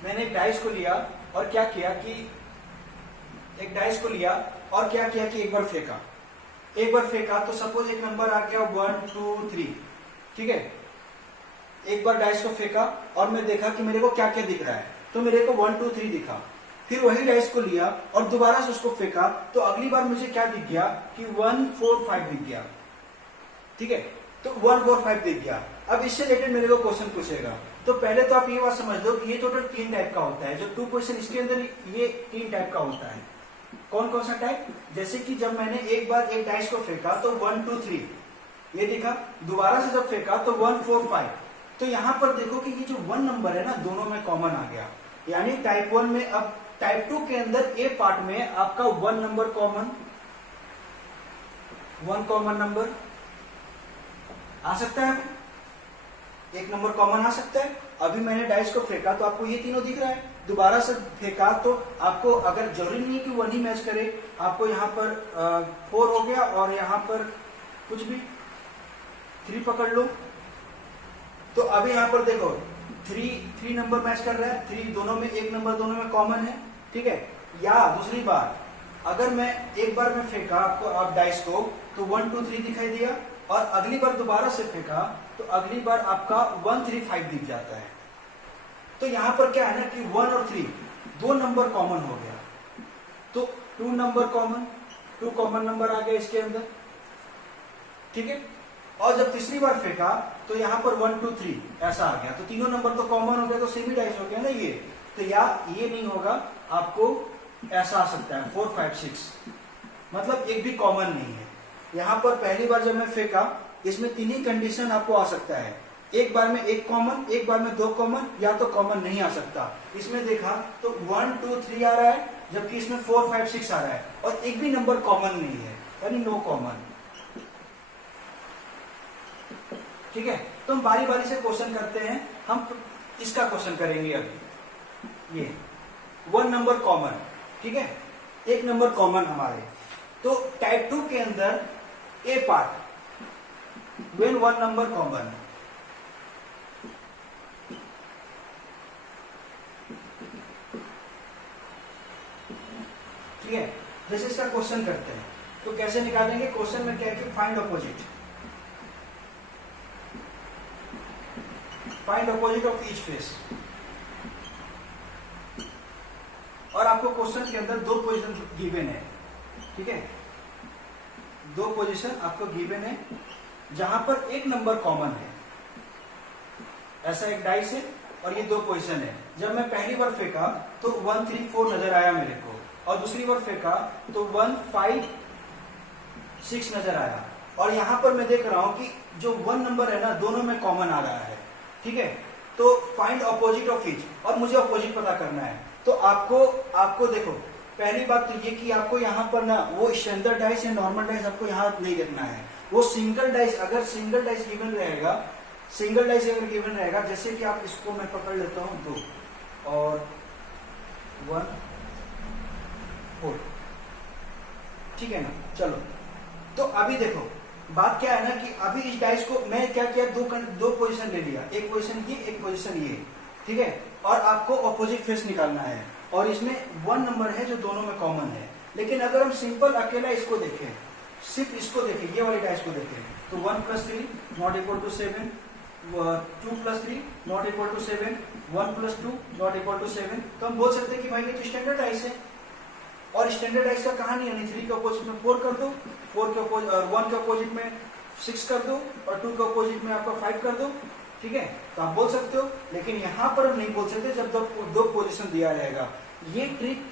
मैंने एक डाइस को लिया और क्या किया कि एक डाइस को लिया और क्या किया कि एक बार फेंका तो सपोज एक नंबर आ गया 1 2 3। ठीक है, एक बार डाइस को फेंका और मैं देखा कि मेरे को क्या क्या दिख रहा है, तो मेरे को 1 2 3 दिखा। फिर वही डाइस को लिया और दोबारा से उसको फेंका, तो अगली बार मुझे क्या दिख गया कि 1 4 5 दिख गया। ठीक है, तो 1 4 5 दिख गया। अब इससे रिलेटेड मेरे को क्वेश्चन पूछेगा, तो पहले तो आप ये बात समझ लो कि ये टोटल 3 टाइप का होता है। जो 2 क्वेश्चन इसके अंदर ये 3 टाइप का होता है। कौन कौन सा टाइप, जैसे कि जब मैंने एक बार एक डाइस को फेंका तो 1 2 3 ये दिखा, दोबारा से जब फेंका तो 1 4 5। तो यहां पर देखो कि ये जो 1 नंबर है ना, दोनों में कॉमन आ गया, यानी टाइप 1 में। अब टाइप 2 के अंदर ए पार्ट में आपका 1 नंबर कॉमन, 1 कॉमन नंबर आ सकता है, एक नंबर कॉमन आ सकता है। अभी मैंने डाइस को फेंका तो आपको ये तीनों दिख रहा है, दोबारा से फेंका तो आपको, अगर जरूरी नहीं है कि 1 ही मैच करे, आपको यहाँ पर 4 हो गया और यहाँ पर कुछ भी 3 पकड़ लो, तो अभी यहाँ पर देखो थ्री नंबर मैच कर रहा है, थ्री दोनों में, एक नंबर दोनों में कॉमन है, ठीक है। या दूसरी बात, अगर मैं एक बार में फेंका आपको आप डाइस को तो 1 2 3 दिखाई दिया, और अगली बार दोबारा से फेंका तो अगली बार आपका 1 3 5 दिख जाता है। तो यहां पर क्या है ना कि 1 और 3 दो नंबर कॉमन हो गया, तो 2 नंबर कॉमन, 2 कॉमन नंबर आ गया इसके अंदर, ठीक है। और जब तीसरी बार फेंका तो यहां पर 1 2 3 ऐसा आ गया, तो तीनों नंबर तो कॉमन हो गया, तो सेमी डाइस हो गया ना ये। तो या ये नहीं होगा, आपको ऐसा आ सकता है 4 5 6, मतलब एक भी कॉमन नहीं है। यहां पर पहली बार जब मैं फेंका, इसमें तीन ही कंडीशन आपको आ सकता है, एक बार में एक कॉमन, एक बार में दो कॉमन, या तो कॉमन नहीं आ सकता। इसमें देखा तो 1 2 3 आ रहा है, जबकि इसमें 4 5 6 आ रहा है, और एक भी नंबर कॉमन नहीं है, यानी नो कॉमन, ठीक है। तो हम बारी बारी से क्वेश्चन करते हैं। हम इसका क्वेश्चन करेंगे अभी, ये 1 नंबर कॉमन, ठीक है, एक नंबर कॉमन हमारे। तो टाइप 2 के अंदर ए पार्ट, व्हेन 1 नंबर कॉमन, ठीक है। जैसे इसका क्वेश्चन करते हैं तो कैसे निकालेंगे, क्वेश्चन में क्या है कि find opposite, find opposite of each face. और आपको क्वेश्चन के अंदर दो पोजीशन गिवन है, ठीक है, दो पोजीशन आपको गिवन है जहां पर एक नंबर कॉमन है, ऐसा एक डाइस है और ये दो पोजीशन है। जब मैं पहली बार फेंका तो 1 3 4 नजर आया मेरे को, और दूसरी बार फेंका तो 1 5 6 नजर आया, और यहां पर मैं देख रहा हूं कि जो 1 नंबर है ना दोनों में कॉमन आ रहा है, ठीक है। तो फाइंड अपोजिट ऑफ ईच, और मुझे अपोजिट पता करना है। तो आपको देखो, पहली बात तो ये कि आपको यहाँ पर ना वो स्टैंडर्ड डाइस या नॉर्मल डाइस आपको यहाँ नहीं देखना है, वो सिंगल डाइस, अगर सिंगल डाइस गिवन रहेगा, सिंगल डाइस अगर गिवन रहेगा, जैसे कि आप इसको मैं पकड़ लेता हूँ 2 और 1 4, ठीक है ना। चलो, तो अभी देखो बात क्या है ना कि अभी इस डाइस को मैं क्या किया, दो पोजीशन ले लिया, एक पोजीशन ये, एक पोजीशन ये, ठीक है। और आपको ऑपोजिट फेस निकालना है, और इसमें 1 नंबर है जो दोनों में कॉमन है। लेकिन अगर हम सिंपल अकेला इसको देखें, सिर्फ इसको देखें, ये वाली डाइस को देखें, तो 1 + 3 not equal to 7, 2 + 3 not equal to 7, 1 + 2 not equal to 7। तो हम बोल सकते हैं कि भाई ये तो स्टैंडर्ड डाइस है, और स्टैंडर्ड डाइस का कहानी यानी 3 के अपोजिट में 4 कर दो, 4 के अपोजिट और 1 के अपोजिट में 6 कर दो, और 2 के अपोजिट में आपका 5 कर दो, ठीक है। तो आप बोल सकते हो, लेकिन यहां पर हम नहीं बोल सकते जब दो पोजीशन दिया रहेगा। ये ट्रिक,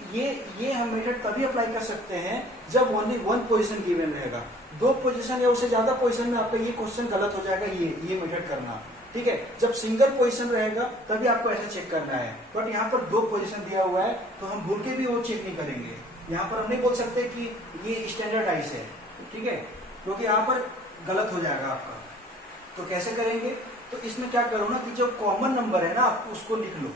ये हम मेथड तभी अप्लाई कर सकते हैं जब ओनली 1 पोजीशन गिवन रहेगा। 2 पोजीशन या उससे ज्यादा पोजीशन में आपका ये क्वेश्चन गलत हो जाएगा, ये मेथड करना, ठीक है। जब सिंगल पोजीशन रहेगा तभी आपको ऐसा चेक करना है, बट यहाँ पर 2 पोजीशन दिया हुआ है तो हम भूल के भी वो चेक नहीं करेंगे। यहाँ पर हम नहीं बोल सकते कि ये स्टैंडर्ड डाइस है, ठीक है, क्योंकि यहाँ पर गलत हो जाएगा आपका। तो कैसे करेंगे, तो इसमें क्या करो ना कि जो कॉमन नंबर है ना आप उसको लिख लो।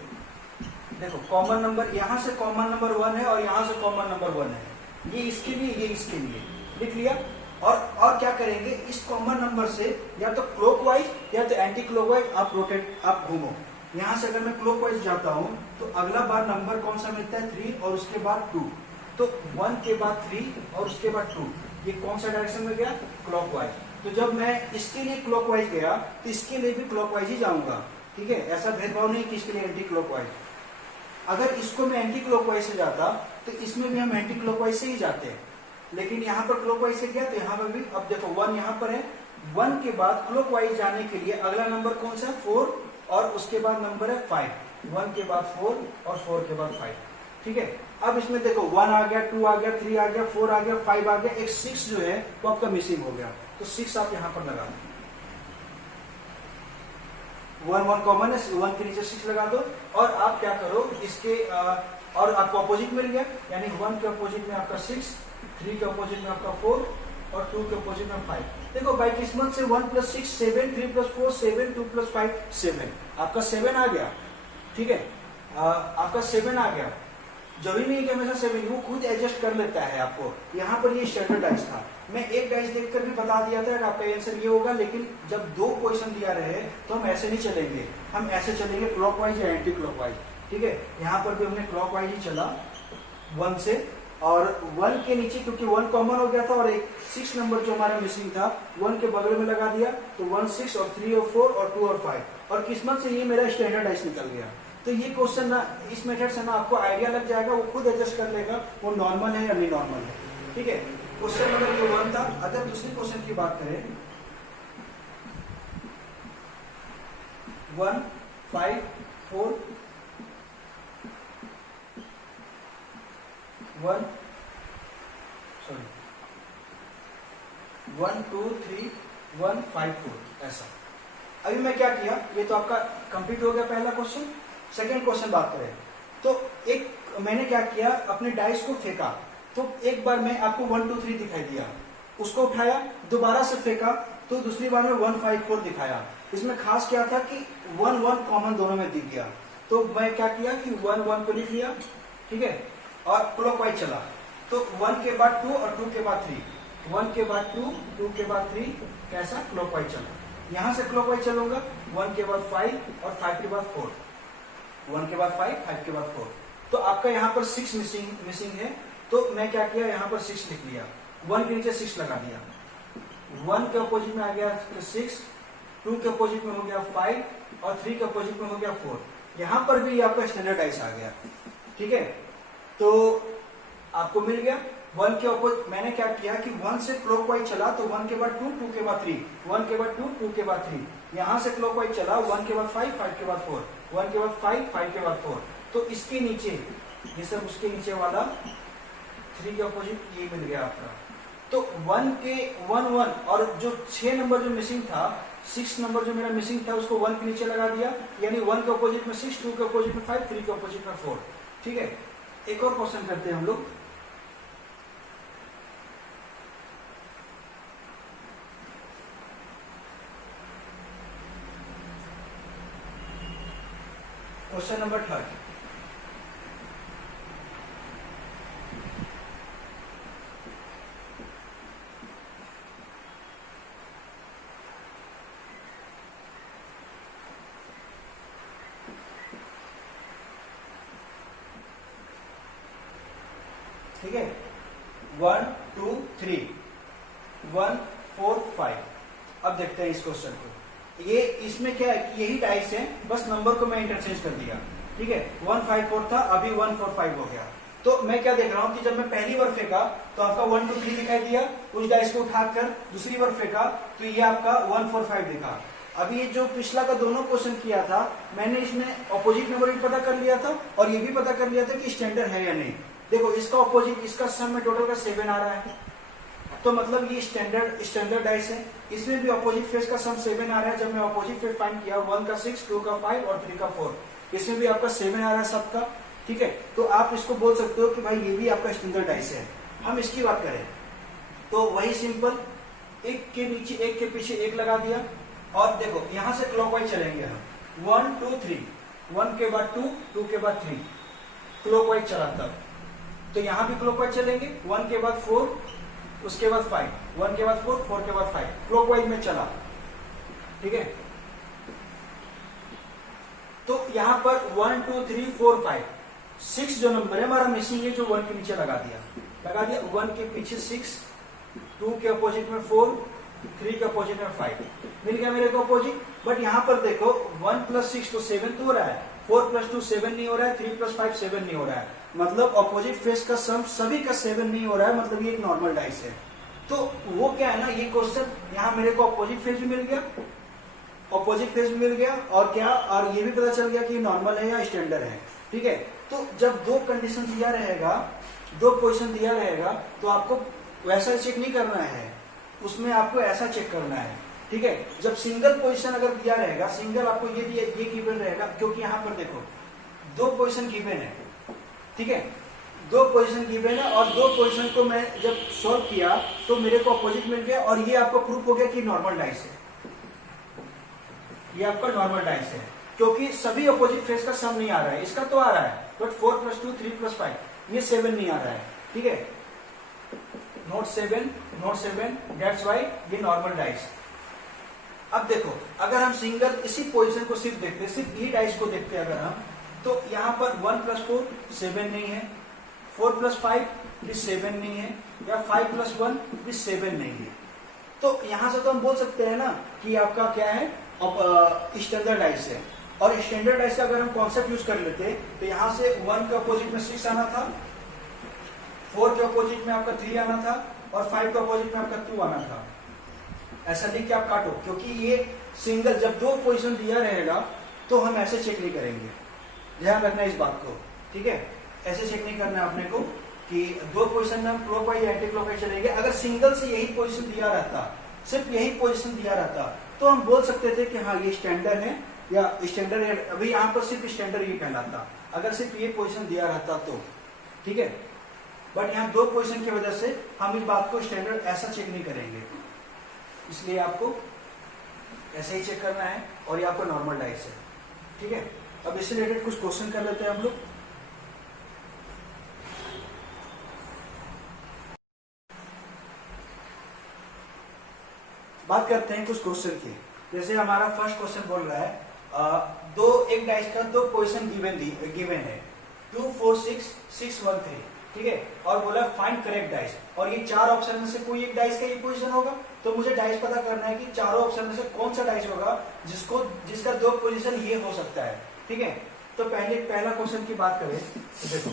देखो कॉमन नंबर, यहाँ से कॉमन नंबर 1 है और यहाँ से कॉमन नंबर 1 है, ये इसके लिए, ये इसके लिए लिख लिया। और क्या करेंगे, इस कॉमन नंबर से या तो क्लॉकवाइज या तो एंटी क्लॉकवाइज आप घूमो। यहाँ से अगर मैं क्लॉकवाइज जाता हूँ तो अगला बार नंबर कौन सा मिलता है, 3, और उसके बाद 2, तो 1 के बाद 3 और उसके बाद 2, ये कौन सा डायरेक्शन में गया, क्लॉकवाइज। तो जब मैं इसके लिए क्लॉकवाइज गया तो इसके लिए भी क्लॉकवाइज ही जाऊंगा, ठीक है। ऐसा भेदभाव नहीं कि इसके लिए एंटी क्लॉकवाइज। अगर इसको मैं एंटी क्लॉकवाइज से जाता तो इसमें भी हम एंटी क्लॉकवाइज से ही जाते हैं, लेकिन यहाँ पर क्लॉकवाइज से गया तो यहाँ पर भी। अब देखो 1 यहाँ पर है, 1 के बाद क्लॉकवाइज जाने के लिए अगला नंबर कौन सा है, 4, और उसके बाद नंबर है 5। 1 के बाद 4 और 4 के बाद 5, ठीक है। अब इसमें देखो 1 आ गया, 2 आ गया, 3 आ गया, 4 आ गया, 5 आ गया, एक 6 जो है वो आपका मिसिंग हो गया, तो 6 आप यहाँ पर लगा दो। 1 कॉमन है, 1 के नीचे 6 लगा दो। और आप क्या करो, इसके और आपको अपोजिट मिल गया, यानी 1 के अपोजिट में आपका 6, 3 के अपोजिट में आपका 4 और 2 के अपोजिट में 5। देखो बाई किस्मत से 1 + 6 7, 3 + 4 7, 2 + 5 7, आपका 7 आ गया, ठीक है, आपका 7 आ गया। जरूरी नहीं है कि हमेशा 7, वो खुद एडजस्ट कर लेता है आपको। यहाँ पर ये स्टैंडर्ड डाइस था, मैं एक डाइस देखकर भी बता दिया था कि आपका आंसर ये होगा, लेकिन जब 2 पोजीशन दिया रहे तो हम ऐसे नहीं चलेंगे, हम ऐसे चलेंगे क्लॉकवाइज या एंटी क्लॉकवाइज। ठीक है, यहाँ पर भी हमने क्लॉकवाइज ही चला 1 से, और 1 के नीचे क्योंकि 1 कॉमन हो गया था और एक 6 नंबर जो हमारा मिसिंग था 1 के बगल में लगा दिया, तो 1 6 और 3 और 4 और 2 और 5, और किस्मत से ये मेरा स्टैंडर्ड डाइस निकल गया। तो ये क्वेश्चन ना, इस मेथड से ना आपको आइडिया लग जाएगा, वो खुद एडजस्ट कर लेगा वो नॉर्मल है या नहीं नॉर्मल है। ठीक है, क्वेश्चन नंबर ये 1 था। अगर दूसरे क्वेश्चन की बात करें 1 5 4 1 2 3 1 5 4 ऐसा। अभी मैं क्या किया, ये तो आपका कंप्लीट हो गया पहला क्वेश्चन। सेकंड क्वेश्चन बात करें तो एक मैंने क्या किया, अपने डाइस को फेंका, तो एक बार में आपको 1 2 3 दिखाई दिया, उसको उठाया, दोबारा से फेंका तो दूसरी बार में 1 5 4 दिखाया। इसमें खास क्या था कि 1 1 कॉमन दोनों में दिख गया, तो मैं क्या किया कि 1 1 को लिख लिया। ठीक है, और क्लॉकवाइज चला, तो 1 के बाद 2 और 2 के बाद 3, 1 के बाद 2 2 के बाद 3, कैसा क्लॉकवाइज चला। यहां से क्लॉकवाइज चलूंगा, 1 के बाद 5 और 5 के बाद 4, 1 के बाद 5 5 के बाद 4, तो आपका यहाँ पर 6 मिसिंग है, तो मैं क्या किया, यहाँ पर 6 लिख लिया, 1 के नीचे 6 लगा दिया, 1 के अपोजिट में आ गया 6, 2 के अपोजिट में हो गया 5 और 3 के अपोजिट में हो गया 4। यहाँ पर भी आपका स्टैंडर्ड डाइस आ गया। ठीक है, तो आपको मिल गया 1 के अपोजिट। मैंने क्या किया कि 1 से क्लॉकवाइज चला, तो 1 के बाद 2 2 के बाद 3, 1 के बाद 2 2 के बाद 3, यहां से क्लॉकवाइज चला, 1 के बाद 5 5 के बाद 4, 1 के बाद 5 5 के बाद 4, तो इसके नीचे ये सब, उसके नीचे वाला 3 के अपोजिट ये मिल गया आपका। तो 1 के 1 1 और जो 6 नंबर जो मिसिंग था, 6 नंबर जो मेरा मिसिंग था उसको 1 के नीचे लगा दिया, यानी 1 के अपोजिट में 6, 2 के अपोजिट में 5, 3 के अपोजिट में 4। ठीक है, एक और क्वेश्चन करते हैं हम लोग। Question number 3। ठीक है, 1 2 3 1 4 5। अब देखते हैं इस क्वेश्चन को। ये इसमें क्या है कि यही डाइस है, बस नंबर को मैं इंटरचेंज कर दिया। ठीक है, 1 5 4 था, अभी 1 4 5 हो गया। तो मैं क्या देख रहा हूं कि जब मैं पहली बार फेंका तो आपका 1 2 3 दिखाई दिया, उस डाइस को उठाकर दूसरी बार फेंका तो ये आपका 1 4 5 दिखा। अभी ये जो पिछला का दोनों क्वेश्चन किया था, मैंने इसमें अपोजिट नंबर भी पता कर लिया था और ये भी पता कर लिया था कि स्टैंडर्ड है या नहीं। देखो इसका अपोजिट, इसका सम में टोटल का 7 आ रहा है, तो मतलब ये स्टैंडर्ड डाइस है। इसमें भी अपोजिट फेस का सम 7 आ रहा है। जब मैं अपोजिट फेस फाइंड किया, 1 का 6, 2 का 5 और 3 का 4, इसमें भी आपका 7 आ रहा है सबका। ठीक है, तो आप इसको बोल सकते हो कि भाई ये भी आपका स्टैंडर्ड डाइस है। हम इसकी बात करें तो वही सिंपल, एक के नीचे एक के पीछे एक लगा दिया, और देखो यहां से क्लॉकवाइज चलेंगे हम, 1 2 3, 1 के बाद 2, 2 के बाद 3, क्लॉकवाइज चला तब, तो यहां भी क्लॉकवाइज चलेंगे, 1 के बाद 4, उसके बाद 5, 1 के बाद 4, 4 के बाद 5, क्लॉकवाइज में चला। ठीक है, तो यहां पर 1 2 3 4 5 6 जो नंबर है हमारा मिसिंग है, जो 1 के नीचे लगा दिया। 1 के पीछे 6, 2 के अपोजिट में 4, 3 के अपोजिट में 5, मिल गया मेरे को अपोजिट। बट यहां पर देखो 1 + 6 तो 7 तो हो रहा है, 4 + 2 7 नहीं हो रहा है, 3 + 5 7 नहीं हो रहा है, मतलब अपोजिट फेस का सम सभी का 7 नहीं हो रहा है, मतलब ये एक नॉर्मल डाइस है। तो वो क्या है ना, ये क्वेश्चन यहाँ मेरे को अपोजिट फेस भी मिल गया, अपोजिट फेस भी मिल गया, और क्या, और ये भी पता चल गया कि नॉर्मल है या स्टैंडर्ड है। ठीक है, तो जब 2 कंडीशन दिया रहेगा, 2 पोजीशन दिया रहेगा, तो आपको वैसा चेक नहीं करना है, उसमें आपको ऐसा चेक करना है। ठीक है, जब सिंगल पोजीशन अगर दिया रहेगा, सिंगल आपको ये गिवन रहेगा, क्योंकि यहाँ पर देखो 2 पोजीशन गिवन है। ठीक है, 2 पोजीशन गिवन है, और 2 पोजीशन को मैं जब सॉल्व किया तो मेरे को अपोजिट मिल गया, और ये आपको प्रूफ हो गया कि नॉर्मल डाइस है, ये आपका नॉर्मल डाइस है, क्योंकि सभी अपोजिट फेस का सम नहीं आ रहा है। इसका तो आ रहा है, बट 4 + 2 3 + 5 ये 7 नहीं आ रहा है, ठीक है, नोट 7, दैट्स वाई ये नॉर्मल डाइस। अब देखो अगर हम सिंगल इसी पोजीशन को सिर्फ देखते, सिर्फ ये डाइस को देखते अगर हम, तो यहाँ पर 1 + 4 7 नहीं है, 4 + 5 भी 7 नहीं है, या 5 + 1 भी 7 नहीं है। तो यहां से तो हम बोल सकते हैं ना कि आपका क्या है, स्टैंडर्ड डाइस है। और स्टैंडर्ड डाइस का अगर हम कॉन्सेप्ट यूज कर लेते तो यहां से 1 के अपोजिट में 6 आना था, 4 के अपोजिट में आपका 3 आना था, और 5 के अपोजिट में आपका 2 आना था। ऐसा लिख के आप काटो, क्योंकि ये सिंगल जब 2 पोजीशन दिया रहेगा तो हम ऐसे चेक नहीं करेंगे, ध्यान रखना इस बात को, ठीक है। ऐसे चेक नहीं करना अपने को कि 2 पोजीशन में हम क्लॉकवाइज एंटी क्लॉकवाइज चलेंगे। अगर सिंगल से यही पोजीशन दिया रहता, सिर्फ यही पोजीशन दिया रहता, तो हम बोल सकते थे कि हाँ ये स्टैंडर्ड है या स्टैंडर्ड है। अभी यहाँ पर सिर्फ स्टैंडर्ड ये कहलाता अगर सिर्फ ये पोजीशन दिया रहता तो, ठीक है। बट यहाँ 2 पोजीशन की वजह से हम इस बात को स्टैंडर्ड ऐसा चेक नहीं करेंगे, इसलिए आपको ऐसे ही चेक करना है, और ये आपको नॉर्मल डाइस है, ठीक है। अब इससे रिलेटेड कुछ क्वेश्चन कर लेते हैं हम लोग। बात करते हैं कुछ क्वेश्चन की। जैसे हमारा फर्स्ट क्वेश्चन बोल रहा है एक डाइस का 2 पोजीशन गिवन है 2 4 6 6 1 3, ठीक है, और बोला फाइंड करेक्ट डाइस, और ये 4 ऑप्शन में से कोई एक डाइस का ये पोजीशन होगा। तो मुझे डाइस पता करना है कि चारों ऑप्शन में से कौन सा डाइस होगा जिसका 2 पोजीशन ये हो सकता है, ठीक है। तो पहला क्वेश्चन की बात करें तो देखो,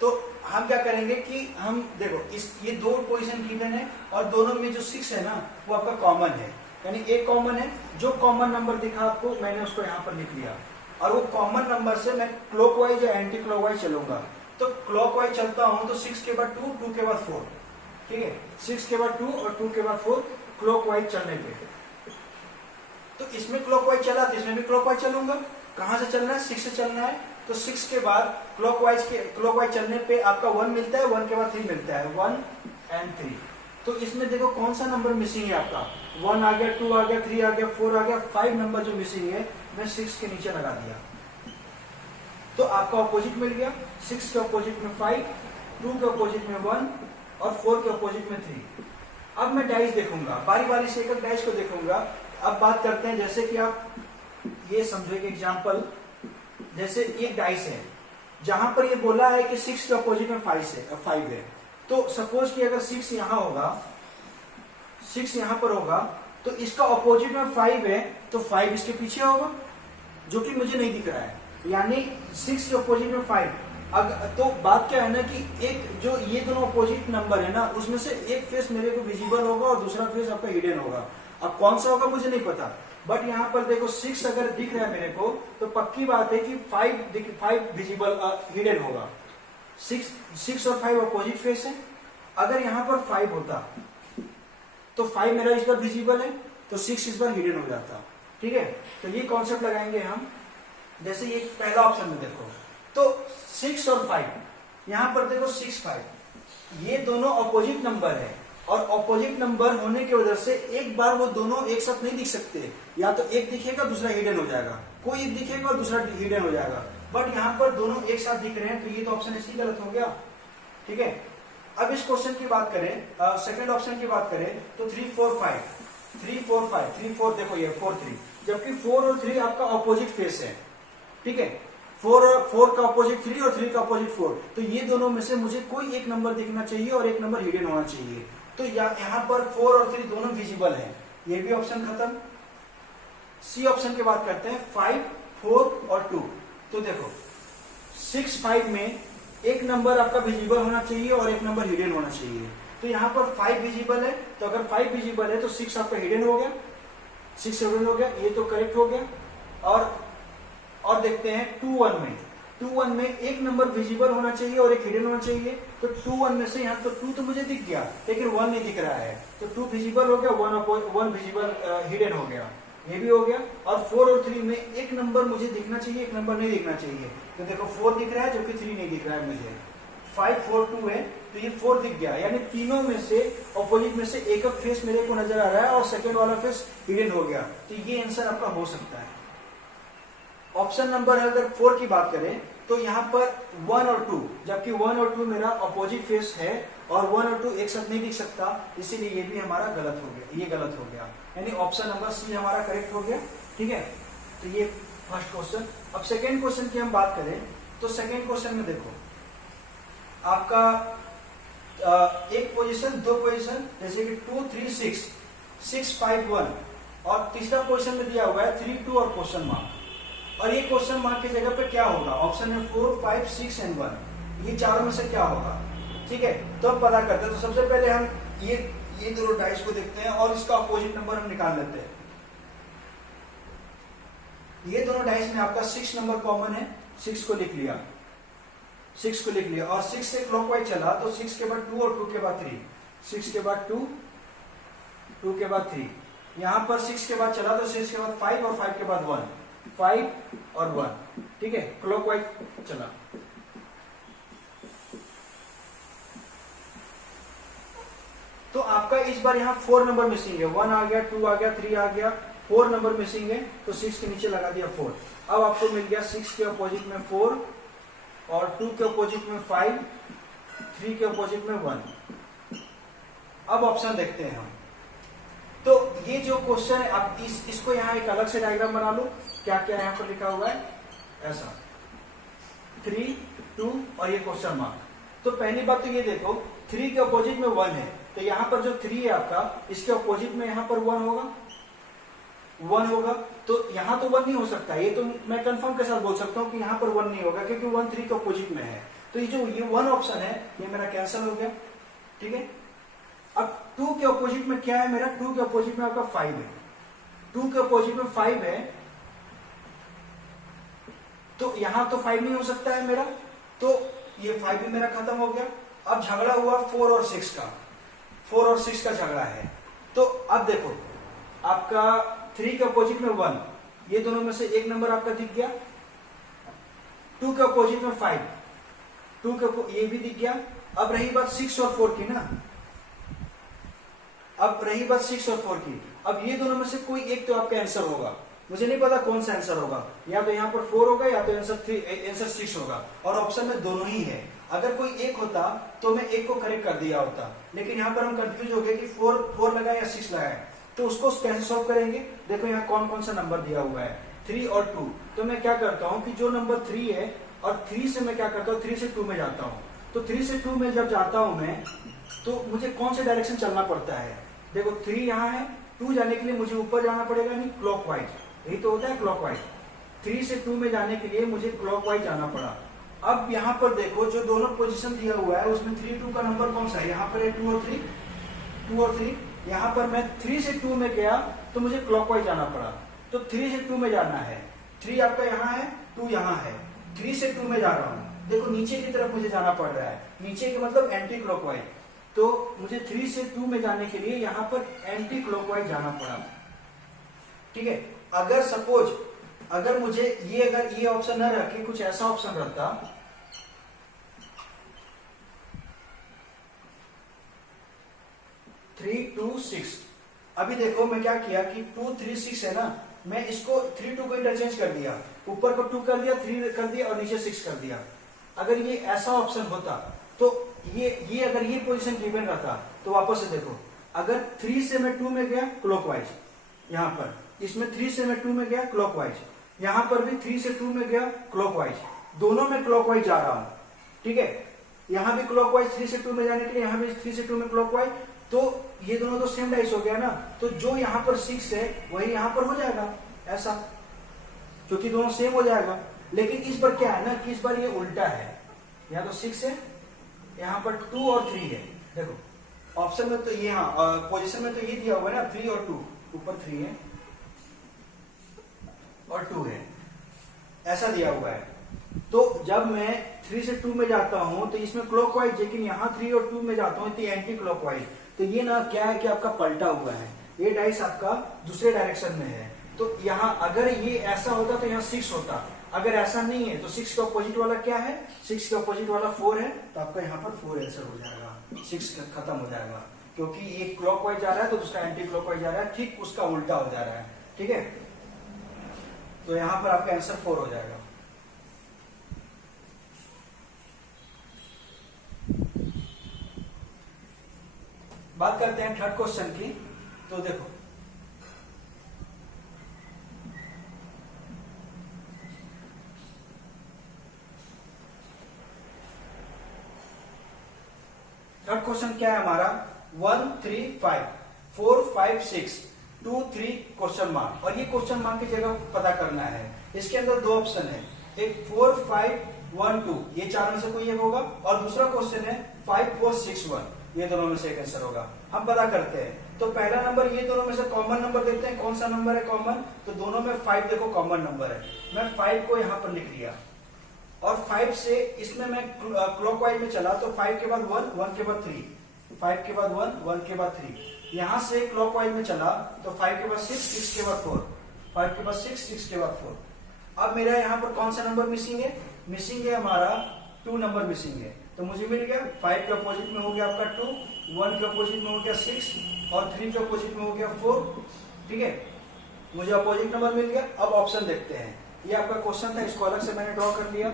तो हम क्या करेंगे कि हम देखो ये 2 पोजीशन गिवन है, और दोनों में जो 6 है ना वो आपका कॉमन है, यानी एक कॉमन है। जो कॉमन नंबर दिखा आपको मैंने उसको यहाँ पर लिख लिया, और वो कॉमन नंबर से मैं क्लॉकवाइज या एंटी क्लॉकवाइज चलूंगा। तो क्लॉकवाइज चलता हूं तो 6 के बाद 2, 2 के बाद 4, ठीक है, 6 के बाद 2 और 2 के बाद 4 क्लॉकवाइज चलने पे। तो इसमें क्लॉकवाइज चला तो इसमें भी क्लॉकवाइज चलूंगा। कहां से चलना है, 6 से चलना है, तो 6 के बाद क्लॉकवाइज चलने पे आपका 1 मिलता है, 1 के बाद 3 मिलता है, 1 और 3। तो इसमें देखो कौन सा नंबर मिसिंग है आपका, 1 आ गया, 2 आ गया, 3 आ गया, 4 आ गया, 5 नंबर जो मिसिंग है मैं 6 के नीचे लगा दिया। तो आपका ऑपोजिट मिल गया, 6 के ऑपोजिट में 5, 2 के ऑपोजिट में 1 और 4 के ऑपोजिट में 3। अब मैं डाइस देखूंगा, बारी बारी से एक डाइस को देखूंगा। अब बात करते हैं, जैसे कि आप ये समझो एक एग्जांपल, जैसे एक डाइस है जहां पर ये बोला है कि 6 के ऑपोजिट में 5 है। तो सपोज कि अगर 6 यहां होगा, 6 यहां पर होगा, तो इसका ऑपोजिट में 5 है, तो 5 इसके पीछे होगा, जो कि मुझे नहीं दिख रहा है, यानी 6 के ऑपोजिट में 5। तो बात क्या है ना कि एक जो ये दोनों ऑपोजिट नंबर है ना, उसमें से एक फेस मेरे को विजिबल होगा और दूसरा फेस आपका हिडन होगा। अब कौन सा होगा मुझे नहीं पता, बट यहाँ पर देखो 6 अगर दिख रहा है मेरे को, तो पक्की बात है कि 5 विजिबल हिडन होगा। 6 और 5 अपोजिट फेस है। अगर यहाँ पर 5 होता तो 5 मेरा इस बार विजिबल है, तो 6 इस बार हिडन हो जाता, ठीक है। तो ये कॉन्सेप्ट लगाएंगे हम। जैसे ये पहला ऑप्शन में देखो, तो 6 और 5, यहां पर देखो 6 5, ये दोनों ऑपोजिट नंबर है, और ऑपोजिट नंबर होने की वजह से एक बार वो दोनों एक साथ नहीं दिख सकते, या तो एक दिखेगा दूसरा हिडन हो जाएगा, कोई एक दिखेगा और दूसरा हिडन हो जाएगा। बट यहाँ पर दोनों एक साथ दिख रहे हैं, तो ये तो ऑप्शन इसी गलत हो गया, ठीक है। अब इस क्वेश्चन की बात करें, सेकंड ऑप्शन की बात करें, तो 3 4 5, 3 4 5, 3 4 देखो ये 4 3, जबकि 4 और 3 आपका ऑपोजिट फेस है, ठीक है। 4 का ऑपोजिट 3 और 3 का ऑपोजिट 4, तो ये दोनों में से मुझे कोई एक नंबर दिखना चाहिए और एक नंबर हिडन होना चाहिए। तो यहाँ पर 4 और 3 दोनों विजिबल हैं, ये भी ऑप्शन खत्म। सी ऑप्शन की बात करते हैं, 5 4 और 2। तो देखो 6 5 में एक नंबर आपका विजिबल होना चाहिए और एक नंबर हिडन होना चाहिए। तो यहाँ पर 5 विजिबल है, तो अगर 5 विजिबल है तो 6 आपका हिडन हो गया, 6 हिडन हो गया, ये तो करेक्ट हो गया। और देखते हैं 2 1 में, 2 1 में एक नंबर विजिबल होना चाहिए और एक हिडन होना चाहिए। तो 2 1 में से यहाँ तो 2 तो मुझे दिख गया, लेकिन 1 नहीं दिख रहा है, तो 2 विजिबल हो गया, 1 विजिबल हिडन हो गया, ये भी हो गया। और 4 और 3 में एक नंबर मुझे दिखना चाहिए, एक नंबर नहीं दिखना चाहिए। तो देखो 4 दिख रहा है जबकि 3 नहीं दिख रहा है मुझे। 5 4 2 है, तो ये 4 दिख गया, यानी तीनों में से ऑपोजिट में से एक फेस मेरे को नजर आ रहा है और सेकेंड वाला फेस हिडन हो गया। तो ये आंसर आपका हो सकता है। ऑप्शन नंबर है, अगर 4 की बात करें तो यहाँ पर 1 और 2, जबकि 1 और 2 मेरा अपोजिट फेस है और 1 और 2 एक साथ नहीं लिख सकता, इसीलिए ये भी हमारा गलत हो गया, ये गलत हो गया, यानी ऑप्शन नंबर सी हमारा करेक्ट हो गया। ठीक है, तो ये फर्स्ट क्वेश्चन। अब सेकेंड क्वेश्चन की हम बात करें तो सेकेंड क्वेश्चन में देखो आपका एक पोजीशन, दो पोजीशन, जैसे कि 2 3 6 6 5 1, और तीसरा पोजीशन में दिया हुआ है 3 2 और क्वेश्चन मार्क। और ये क्वेश्चन मार्क की जगह पे क्या होगा, ऑप्शन है 4 5 6 एंड 1, ये चारों में से क्या होगा। ठीक है, तो हम पता करते हैं। तो सबसे पहले हम ये दोनों डाइस को देखते हैं और इसका अपोजिट नंबर हम निकाल लेते हैं। ये दोनों डाइस में आपका 6 नंबर कॉमन है, 6 को लिख लिया, 6 को लिख लिया, और 6 से क्लॉकवाइज चला तो 6 के बाद 2 और 2 के बाद 3, 6 के बाद 2, 2 के बाद 3, यहां पर 6 के बाद चला तो 6 के बाद 5 और 5 के बाद 1, 5 और 1। ठीक है, क्लॉकवाइज चला। तो आपका इस बार यहाँ 4 नंबर मिसिंग है, 1 आ गया, 2 आ गया, 3 आ गया, 4 नंबर मिसिंग है, तो 6 के नीचे लगा दिया 4। अब आपको मिल गया 6 के अपोजिट में 4 और 2 के अपोजिट में 5, 3 के अपोजिट में 1। अब ऑप्शन देखते हैं हम। तो ये जो क्वेश्चन है, अब इसको यहाँ एक अलग से डायग्राम बना लो। क्या क्या यहाँ पर लिखा हुआ है, ऐसा 3 2 और ये क्वेश्चन मार्क। तो पहली बात तो ये देखो, 3 के अपोजिट में 1 है, तो यहाँ पर जो 3 है आपका, इसके अपोजिट में यहाँ पर 1 होगा, 1 होगा। तो यहाँ तो 1 नहीं हो सकता, ये तो मैं कंफर्म के साथ बोल सकता हूँ कि यहाँ पर 1 नहीं होगा, क्योंकि 1 3 के अपोजिट में है। तो ये जो ये 1 ऑप्शन है, ये मेरा कैंसिल हो गया। ठीक है, अब 2 के अपोजिट में क्या है मेरा, 2 के अपोजिट में आपका 5 है, 2 के अपोजिट में 5 है, तो यहां तो 5 नहीं हो सकता है मेरा, तो ये 5 भी मेरा खत्म हो गया। अब झगड़ा हुआ 4 और 6 का, 4 और 6 का झगड़ा है। तो अब देखो आपका 3 के अपोजिट में 1, ये दोनों में से एक नंबर आपका दिख गया। 2 के अपोजिट में 5, 2 के ये भी दिख गया। अब रही बात 6 और 4 की ना, अब रही बात 6 और 4 की। अब ये दोनों में से कोई एक तो आपका आंसर होगा, मुझे नहीं पता कौन सा आंसर होगा, या तो यहाँ पर 4 होगा या तो आंसर 6 होगा, और ऑप्शन में दोनों ही है। अगर कोई एक होता तो मैं एक को करेक्ट कर दिया होता, लेकिन यहाँ पर हम कंफ्यूज हो गए कि 4 लगाए या 6 लगाए, तो उसको कैसे सॉल्व करेंगे। देखो यहाँ कौन कौन सा नंबर दिया हुआ है, 3 और 2। तो मैं क्या करता हूँ कि जो नंबर 3 है, और 3 से मैं क्या करता हूँ, 3 से 2 में जाता हूँ। तो 3 से 2 में जब जाता हूँ मैं, तो मुझे कौन से डायरेक्शन चलना पड़ता है। देखो 3 यहाँ है, 2 जाने के लिए मुझे ऊपर जाना पड़ेगा, नहीं क्लॉकवाइज, यही तो होता है क्लॉकवाइज। 3 से 2 में जाने के लिए मुझे क्लॉकवाइज जाना पड़ा। अब यहाँ पर देखो जो दोनों पोजीशन दिया हुआ है, उसमें 3 2 का नंबर कौन सा है, यहाँ पर है 2 और 3, 2 और 3। यहाँ पर मैं 3 से 2 में गया तो मुझे क्लॉकवाइज जाना पड़ा, तो 3 से 2 में जाना है। 3 आपका यहाँ है, 2 यहाँ है, 3 से 2 में जा रहा हूँ। देखो नीचे की तरफ मुझे जाना पड़ रहा है, नीचे के मतलब एंटी क्लॉकवाइज। तो मुझे 3 से 2 में जाने के लिए यहाँ पर एंटी क्लॉकवाइज जाना पड़ा। ठीक है, अगर सपोज अगर मुझे अगर ये ऑप्शन न रखे, कुछ ऐसा ऑप्शन रहता, 3 2 6। अभी देखो मैं क्या किया कि 2 3 6 है ना, मैं इसको 3 2 को इंटरचेंज कर दिया, ऊपर को 2 कर दिया, 3 कर दिया और नीचे 6 कर दिया। अगर ये ऐसा ऑप्शन होता तो ये अगर ये पोजीशन गिवन रहता, तो वापस से देखो, अगर 3 से मैं 2 में गया क्लॉकवाइज, यहाँ पर इसमें 3 से मैं 2 में गया क्लॉकवाइज, यहाँ पर भी 3 से 2 में गया क्लॉकवाइज, दोनों में क्लॉकवाइज जा रहा हूं। ठीक है, यहाँ भी क्लॉकवाइज 3 से 2 में जाने के लिए, यहाँ भी 3 से 2 में क्लॉकवाइज, तो ये दोनों तो सेम डाइस हो गया ना, तो जो यहाँ पर 6 है वही यहाँ पर हो जाएगा ऐसा, क्योंकि दोनों सेम हो जाएगा। लेकिन इस बार क्या है ना कि इस बार ये उल्टा है, यहाँ तो 6 है, यहाँ पर 2 और 3 है। देखो ऑप्शन में तो ये, हाँ पोजीशन में तो ये दिया हुआ है ना 3 और 2, ऊपर 3 है और 2 है, ऐसा दिया हुआ है। तो जब मैं 3 से 2 में जाता हूं तो इसमें क्लॉकवाइज, लेकिन यहाँ 3 और 2 में जाता हूं तो एंटी क्लॉकवाइज। तो ये ना क्या है कि आपका पलटा हुआ है, ये डाइस आपका दूसरे डायरेक्शन में है। तो यहाँ अगर ये ऐसा होता तो यहाँ 6 होता, अगर ऐसा नहीं है तो 6 का अपोजिट वाला क्या है, 6 का अपोजिट वाला 4 है, तो आपका यहाँ पर 4 आंसर हो जाएगा, 6 खत्म हो जाएगा, क्योंकि ये क्लॉकवाइज जा रहा है तो दूसरा एंटी क्लॉकवाइज जा रहा है, ठीक उसका उल्टा हो जा रहा है। ठीक है, तो यहाँ पर आपका आंसर 4 हो जाएगा। करते हैं थर्ड क्वेश्चन की। तो देखो थर्ड क्वेश्चन क्या है हमारा, 1 3 5 4 5 6 2 3 क्वेश्चन मार्क, और ये क्वेश्चन मार्क की जगह पता करना है। इसके अंदर दो ऑप्शन है, एक 4 5 1 2, ये चार में से कोई एक होगा, और दूसरा क्वेश्चन है 5 4 6 1, ये दोनों में से एक आंसर होगा। हम पता करते हैं। तो पहला नंबर, ये दोनों में से कॉमन नंबर देखते हैं, कौन सा नंबर है कॉमन, तो दोनों में 5 देखो कॉमन नंबर है। मैं 5 को यहां पर लिख लिया, और 5 से इसमें मैं क्लॉकवाइज में चला, तो 5 के बाद 1 1 के बाद 3, 5 के बाद 1 1 के बाद 3, यहां से क्लॉकवाइज में चला तो 5 के बाद 6 6 के बाद 4, 5 के बाद 6 6 के बाद 4। अब मेरा यहाँ पर कौन सा नंबर मिसिंग है, मिसिंग है हमारा 2 नंबर मिसिंग है। तो मुझे मिल गया 5 के अपोजिट में हो गया आपका 2, 1 के अपोजिट में हो गया 6, और 3 के अपोजिट में हो गया 4। ठीक है, मुझे अपोजिट नंबर मिल गया। अब ऑप्शन देखते हैं, ये आपका क्वेश्चन था, इसको अलग से मैंने ड्रॉ कर लिया।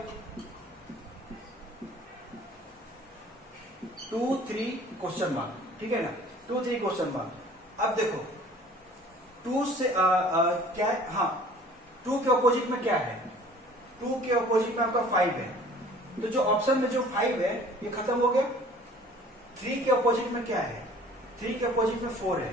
2 3 क्वेश्चन मार्क, ठीक है ना, 2 3 क्वेश्चन मार्क। अब देखो 2 से क्या है, हाँ 2 के अपोजिट में क्या है, 2 के अपोजिट में आपका 5 है, तो जो ऑप्शन में जो 5 है ये खत्म हो गया। 3 के अपोजिट में क्या है, 3 के अपोजिट में 4 है,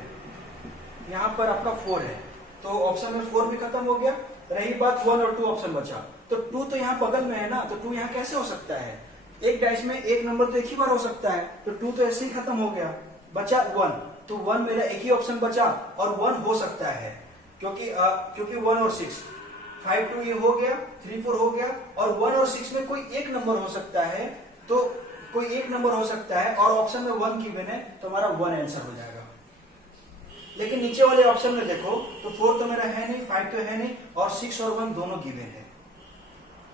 यहां पर आपका 4 है, तो ऑप्शन में 4 भी खत्म हो गया। रही बात 1 और 2 ऑप्शन बचा, तो 2 तो यहाँ बगल में है ना, तो 2 यहाँ कैसे हो सकता है, एक डाइस में एक नंबर तो एक ही बार हो सकता है, तो 2 तो ऐसे ही खत्म हो गया, बचा 1, तो 1 मेरा एक ही ऑप्शन बचा, और 1 हो सकता है क्योंकि 1 और 6, 5 2 ये हो गया, 3 4 हो गया, और 1 और 6 में कोई एक नंबर हो सकता है, तो कोई एक नंबर हो सकता है, और ऑप्शन में 1 गिवन है, तो हमारा 1 आंसर हो जाएगा। लेकिन नीचे वाले ऑप्शन में देखो तो 4 तो मेरा है नहीं, 5 तो है नहीं, और 6 और 1 दोनों गिवन है।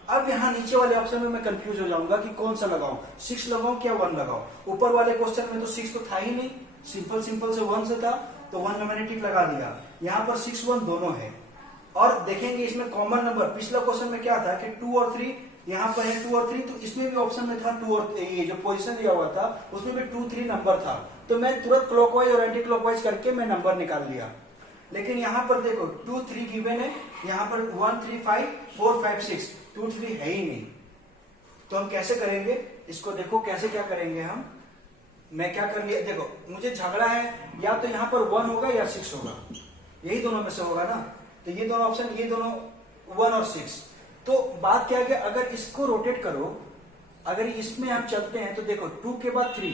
अब यहाँ नीचे वाले ऑप्शन में मैं कंफ्यूज हो जाऊंगा कि कौन सा लगाऊं, 6 लगाऊं क्या 1 लगाऊं। ऊपर वाले क्वेश्चन में तो 6 तो था ही नहीं, सिंपल से 1 से था, तो 1 में मैंने टिक लगा दिया। यहाँ पर 6 1 दोनों है, और देखेंगे इसमें कॉमन नंबर, पिछला क्वेश्चन में क्या था कि 2 और 3, यहाँ पर है 2 और 3, तो इसमें भी ऑप्शन में था 2 और ये जो पोजीशन दिया हुआ था उसमें भी 2 3 नंबर था, तो मैं तुरंत क्लॉकवाइज और एंटी क्लॉकवाइज करके मैं नंबर निकाल लिया। लेकिन यहाँ पर देखो 2 3 गिवन है, यहाँ पर 1 3 5 4 5 6, 2 3 है ही नहीं, तो हम कैसे करेंगे इसको, देखो कैसे क्या करेंगे हम। मैं क्या कर लिया, देखो मुझे झगड़ा है, या तो यहाँ पर 1 होगा या 6 होगा, यही दोनों में से होगा ना, तो ये दोनों ऑप्शन, ये दोनों 1 और 6। तो बात क्या है कि अगर इसको रोटेट करो, अगर इसमें हम चलते हैं तो देखो 2 के बाद 3,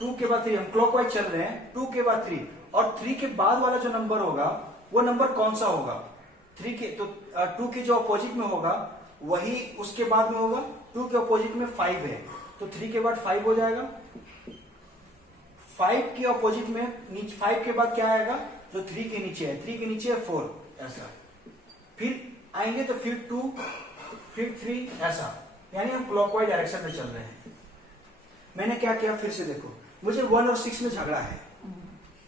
2 के बाद 3 हम क्लॉकवाइज चल रहे हैं, 2 के बाद 3, और 3 के बाद वाला जो नंबर होगा वो नंबर कौन सा होगा, 3 के, तो 2 के जो अपोजिट में होगा वही उसके बाद में होगा। 2 के अपोजिट में 5 है, तो 3 के बाद 5 हो जाएगा। 5 के अपोजिट में 5 के बाद क्या आएगा, जो 3 के नीचे है, 3 के नीचे है 4, ऐसा फिर आएंगे, तो फिर 2 फिर 3, ऐसा, यानी हम क्लॉकवाइज डायरेक्शन में चल रहे हैं। मैंने क्या किया, फिर से देखो, मुझे 1 और 6 में झगड़ा है,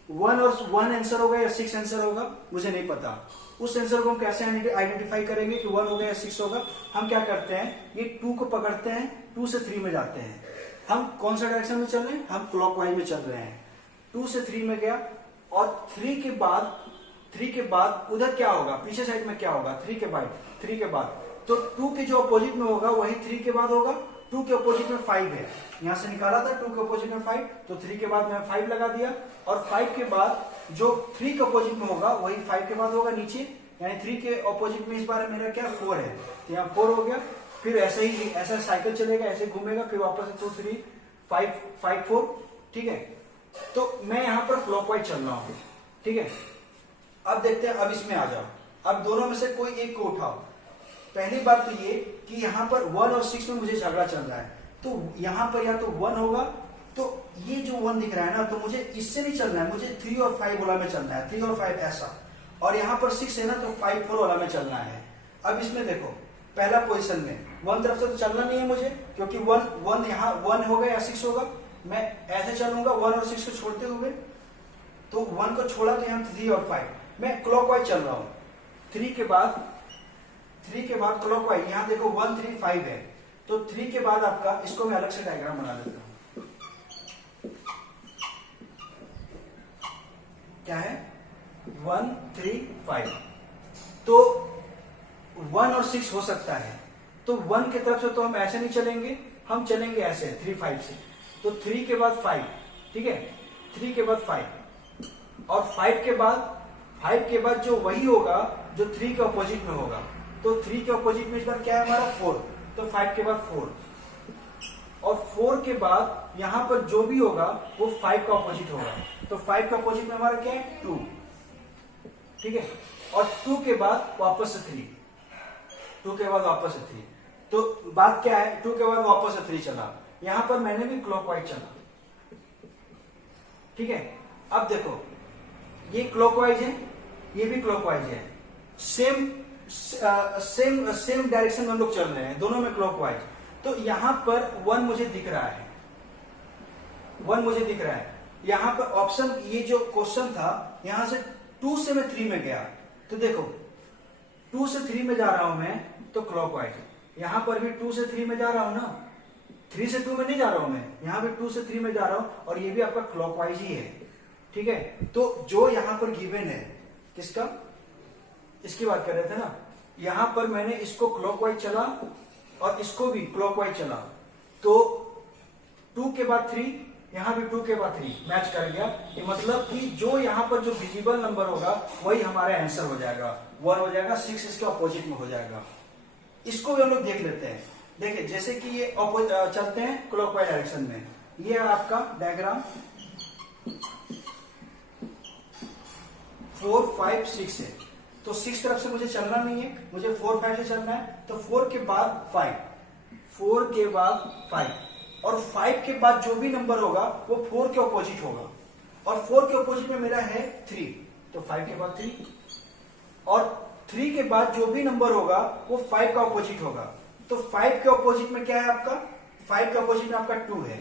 1 और 1 आंसर होगा या 6 आंसर होगा मुझे नहीं पता। उस आंसर को हम कैसे आइडेंटिफाई करेंगे कि 1 होगा या 6 होगा। हम क्या करते हैं, ये 2 को पकड़ते हैं, 2 से 3 में जाते हैं। हम कौन सा डायरेक्शन में चल रहे हैं, हम क्लॉकवाइज में चल रहे हैं। 2 से 3 में गया, और 3 के बाद उधर क्या होगा, पीछे साइड में क्या होगा, 3 के बाद, तो 2 के जो अपोजिट में होगा वही 3 के बाद होगा। 2 के अपोजिट में 5 है, यहां से निकाला था 2 के अपोजिट में 5, तो 3 के बाद मैं 5 लगा दिया, और 5 के बाद जो 3 के अपोजिट में होगा वही 5 के बाद होगा नीचे, यानी 3 के अपोजिट में इस बार मेरा क्या 4 है, तो यहाँ 4 हो गया। फिर ऐसे ही ऐसा साइकिल चलेगा, ऐसे घूमेगा, फिर वापस 2 3 5 5 4, ठीक है। तो मैं यहाँ पर क्लॉकवाइज चल रहा हूँ, ठीक है। अब देखते हैं, अब इसमें आ जाओ, अब दोनों में से कोई एक को उठाओ। पहली बात तो ये कि यहाँ पर 1 और 6 में मुझे झगड़ा चल रहा है, तो यहाँ पर या तो 1 होगा, तो ये जो 1 दिख रहा है ना, तो मुझे इससे नहीं चलना है, मुझे 3 और 5 वाला में चलना है, 3 और 5 ऐसा, और यहाँ पर 6 है ना, तो 5 4 वाला में चलना है। अब इसमें देखो पहला पोजीशन में 1 तरफ से तो चलना नहीं है मुझे, क्योंकि 1 यहाँ 1 होगा या 6 होगा, मैं ऐसे चलूंगा 1 और 6 को छोड़ते हुए, तो 1 को छोड़ा तो यहाँ 3 और 5, मैं क्लॉकवाइज चल रहा हूँ। 3 के बाद क्लॉकवाइज, यहाँ देखो 1 3 5 है, तो 3 के बाद आपका, इसको मैं अलग से डायग्राम बना देता हूँ। क्या है 1 3 5, तो 1 और 6 हो सकता है, तो 1 की तरफ से तो हम ऐसे नहीं चलेंगे, हम चलेंगे ऐसे 3 5 से, तो 3 के बाद 5, ठीक है, 3 के बाद 5 और 5 के बाद जो वही होगा जो 3 के ऑपोजिट में होगा, तो 3 के ऑपोजिट में इस बार क्या है हमारा 4, तो 5 के बाद 4 और 4 के बाद यहां पर जो भी होगा वो 5 का ऑपोजिट होगा, तो 5 का ऑपोजिट में हमारा क्या है 2, ठीक है, और 2 के बाद वापस से 3, 2 के बाद वापस से 3, तो बात क्या है 2 के बाद वापस से 3 चला, यहां पर मैंने भी क्लॉकवाइज चला, ठीक है। अब देखो ये क्लॉकवाइज है, ये भी क्लॉकवाइज है, सेम डायरेक्शन में हम लोग चल रहे हैं, दोनों में क्लॉकवाइज, तो यहां पर 1 मुझे दिख रहा है, 1 मुझे दिख रहा है, यहां पर ऑप्शन, ये जो क्वेश्चन था यहां से 2 से मैं 3 में गया, तो देखो 2 से 3 में जा रहा हूं मैं, तो क्लॉकवाइज, यहां पर भी 2 से 3 में जा रहा हूं ना, 3 से 2 में नहीं जा रहा हूं मैं, यहां भी 2 से 3 में जा रहा हूं, और ये भी आपका क्लॉकवाइज ही है, ठीक है। तो जो यहां पर गिवन है किसका, इसकी बात कर रहे थे ना, यहां पर मैंने इसको क्लॉकवाइज चला और इसको भी क्लॉकवाइज चला, तो 2 के बाद 3, यहां भी 2 के बाद 3 मैच कर गया, ये मतलब कि जो यहां पर जो विजिबल नंबर होगा वही हमारा आंसर हो जाएगा, 1 हो जाएगा, 6 इसके ऑपोजिट में हो जाएगा। इसको भी हम लोग देख लेते हैं, देखिए जैसे कि ये चलते हैं क्लॉकवाइज डायरेक्शन में, ये है आपका डायग्राम 4 5 6 है, तो 6 तरफ से मुझे चलना नहीं है, मुझे 4 5 से चलना है, तो 4 के बाद 5, 4 के बाद 5 और 5 के बाद जो भी नंबर होगा वो 4 के ऑपोजिट होगा, और 4 के ऑपोजिट में मेरा है 3, तो 5 के बाद 3 और 3 के बाद जो भी नंबर होगा वो 5 का ऑपोजिट होगा, तो 5 के ऑपोजिट में क्या है आपका, 5 के ऑपोजिट में आपका 2 है,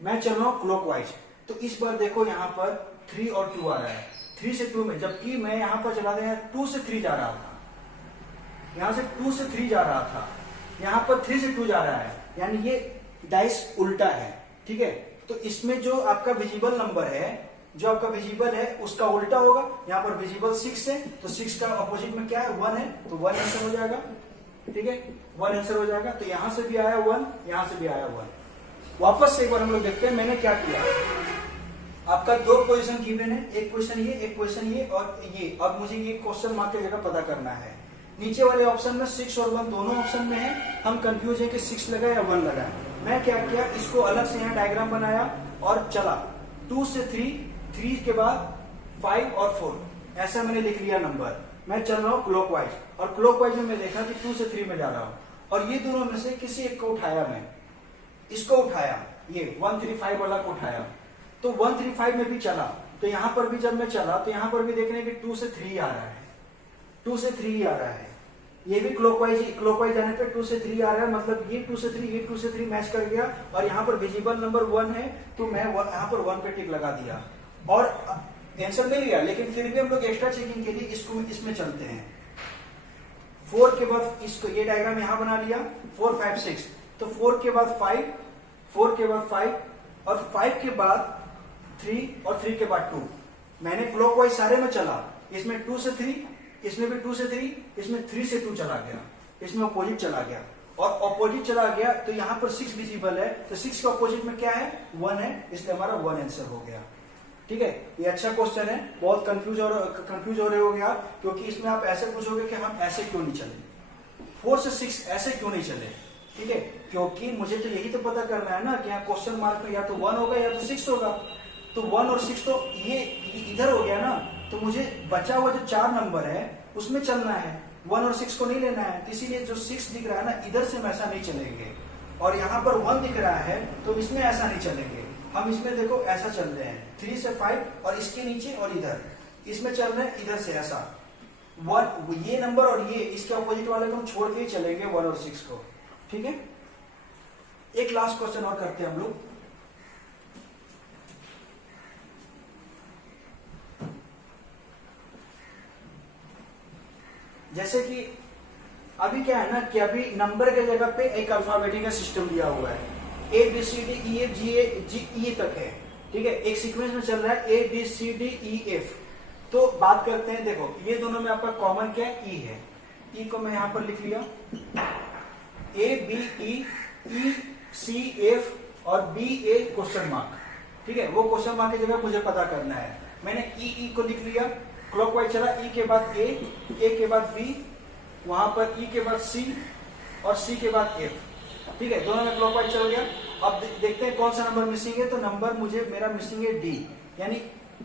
मैं चल रहा हूं क्लॉकवाइज, तो इस बार देखो यहां पर 3 और 2 आ रहा है, 3 से 2 में, जबकि मैं यहां पर चला गया 2 से 3 जा रहा था, यहां से 2 से 3 जा रहा था, यहां पर 3 से 2 जा रहा है, यानी ये डाइस उल्टा है, ठीक है। तो इसमें जो आपका विजिबल नंबर है, जो आपका विजिबल है उसका उल्टा होगा, यहां पर विजिबल 6 है, तो 6 का ऑपोजिट में क्या है 1 है, तो 1 आंसर हो जाएगा, ठीक है, 1 आंसर हो जाएगा, तो यहां से भी आया 1, यहां से भी आया 1। वापस से एक बार हम लोग देखते हैं मैंने क्या किया, आपका 2 पोजीशन गिवन है, एक पोजीशन ये, एक पोजीशन ये और ये, अब मुझे ये क्वेश्चन मार्क की जगह पता करना है, नीचे वाले ऑप्शन में 6 और 1 दोनों ऑप्शन में है, हम कंफ्यूज है कि 6 लगा या 1 लगा, मैं क्या किया, इसको अलग से यहाँ डायग्राम बनाया और चला 2 से 3, 3 के बाद 5 और 4, ऐसा मैंने लिख लिया नंबर, मैं चल रहा हूँ क्लॉकवाइज, और क्लॉकवाइज में मैं देखा कि 2 से 3 में जा रहा हूँ, और ये दोनों में से किसी एक को उठाया, मैं इसको उठाया, ये 1 3 5 वाला को उठाया, तो 1 3 5 में भी चला, तो यहां पर भी जब मैं चला तो यहां पर भी देख रहे हैं कि 2 से 3 आ रहा है, 2 से 3 आ रहा है, ये भी क्लॉकवाइज जाने पे 2 से 3 आ रहा है, मतलब ये 2 से 3, ये 2 से 3 मैच कर गया, और यहाँ पर विजिबल नंबर 1 है, तो मैं यहाँ पर 1 पे टिक लगा दिया और आंसर मिल गया। लेकिन फिर भी हम लोग एक्स्ट्रा चेकिंग के लिए इसको इसमें चलते हैं, 4 के बाद इसको ये डायग्राम यहाँ बना लिया 4 5 6, तो 4 के बाद 5, 4 के बाद 5 और 5 के बाद 3 और 3 के बाद 2, मैंने क्लॉकवाइज सारे में चला, इसमें 2 से 3, इसमें भी 2 से 3, इसमें 3 से 2 चला गया, इसमें ऑपोजिट चला गया, और ऑपोजिट चला गया तो यहाँ पर 6 विजिबल है, तो 6 के ऑपोजिट में क्या है 1 है, इसलिए हमारा 1 आंसर हो गया, ठीक है। ये अच्छा क्वेश्चन है, बहुत कंफ्यूज हो रहे होगे आप, क्योंकि इसमें आप ऐसे पूछोगे कि हम ऐसे क्यों नहीं चले, 4 से 6 ऐसे क्यों नहीं चले, ठीक है, क्योंकि मुझे तो यही तो पता करना है ना कि यहाँ क्वेश्चन मार्क में या तो 1 होगा या तो 6 होगा, तो 1 और 6 तो ये इधर हो गया ना, तो मुझे बचा हुआ जो 4 नंबर है उसमें चलना है, 1 और 6 को नहीं लेना है, तो इसीलिए जो 6 दिख रहा है ना इधर से हम ऐसा नहीं चलेंगे, और यहाँ पर 1 दिख रहा है तो इसमें ऐसा नहीं चलेंगे, हम इसमें देखो ऐसा चल रहे हैं 3 से 5 और इसके नीचे और इधर, इसमें चल रहे हैं इधर से ऐसा 1, ये नंबर और ये इसके अपोजिट वाले को हम छोड़ के ही चलेंगे 1 और 6 को, ठीक है। एक लास्ट क्वेश्चन और करते हैं हम लोग, जैसे कि अभी क्या है ना कि अभी नंबर के जगह पे एक अल्फाबेटिक का सिस्टम दिया हुआ है, ABCD EF GA G E तक है, ठीक है, एक सीक्वेंस में चल रहा है A B C D E F. तो बात करते हैं, देखो ये दोनों में आपका कॉमन क्या है, ई है। ई को मैं यहां पर लिख लिया, A B E C F और बी ए क्वेश्चन मार्क। ठीक है, वो क्वेश्चन मार्क की जगह मुझे पता करना है। मैंने ई को लिख लिया, क्लॉकवाइज चला, ई के बाद ए के बाद बी, वहां पर ई के बाद सी और सी के बाद एफ। ठीक है, दोनों में क्लॉकवाइज चल गया। अब देखते हैं कौन सा नंबर मिसिंग है। तो नंबर मेरा मिसिंग है डी, यानी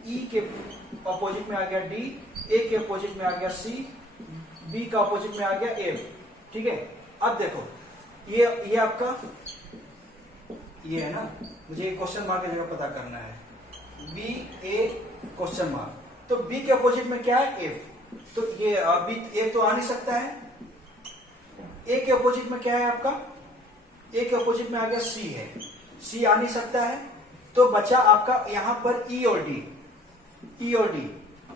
ई के अपोजिट में आ गया डी, ए के अपोजिट में आ गया सी, बी का अपोजिट में आ गया एफ। ठीक है, अब देखो ये आपका ये है ना, मुझे क्वेश्चन मार्क की जगह पता करना है, बी ए क्वेश्चन मार्क। तो बी के अपोजिट में क्या है, एफ। तो ये बी एफ तो आ नहीं सकता है। ए के अपोजिट में क्या है आपका, ए के अपोजिट में आ गया सी है, सी आ नहीं सकता है। तो बचा आपका यहां पर ई और डी, ई और डी।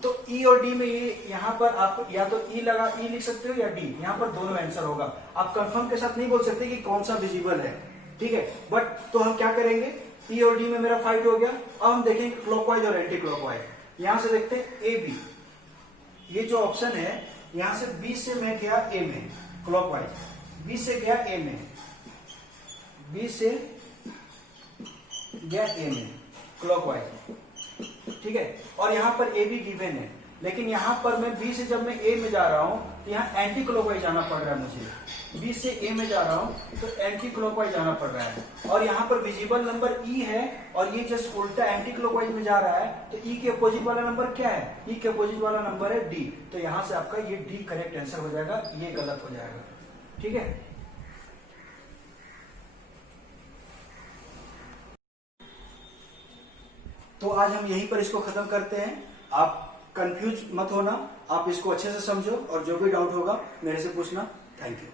तो ई और डी में ये यहां पर आप या तो ई लिख सकते हो या डी, यहां पर दोनों आंसर होगा। आप कंफर्म के साथ नहीं बोल सकते कि कौन सा विजिबल है। ठीक है, बट तो हम क्या करेंगे, ई और डी में मेरा फाइट हो गया। अब हम देखेंगे क्लॉकवाइज और एंटी क्लॉकवाइज। यहां से देखते हैं ए बी, ये जो ऑप्शन है, यहां से बी से मैं गया ए में क्लॉकवाइज, बी से गया ए में, बी से गया ए में क्लॉकवाइज। ठीक है, और यहां पर ए भी गिवन है, लेकिन यहां पर मैं बी से जब मैं ए में जा रहा हूं तो यहां एंटी क्लॉकवाइज जाना पड़ रहा है मुझे। बी से ए में जा रहा हूं तो एंटी क्लॉकवाइज जाना पड़ रहा है, और यहां पर विजिबल नंबर ई है और ये जस्ट उल्टा एंटी क्लॉकवाइज में जा रहा है। तो ई के अपोजिट वाला नंबर क्या है, ई के अपोजिट वाला नंबर है डी। तो यहां से आपका ये डी करेक्ट आंसर हो जाएगा, ये गलत हो जाएगा। ठीक है, तो आज हम यहीं पर इसको खत्म करते हैं। आप कंफ्यूज मत होना, आप इसको अच्छे से समझो और जो भी डाउट होगा मेरे से पूछना। Thank you.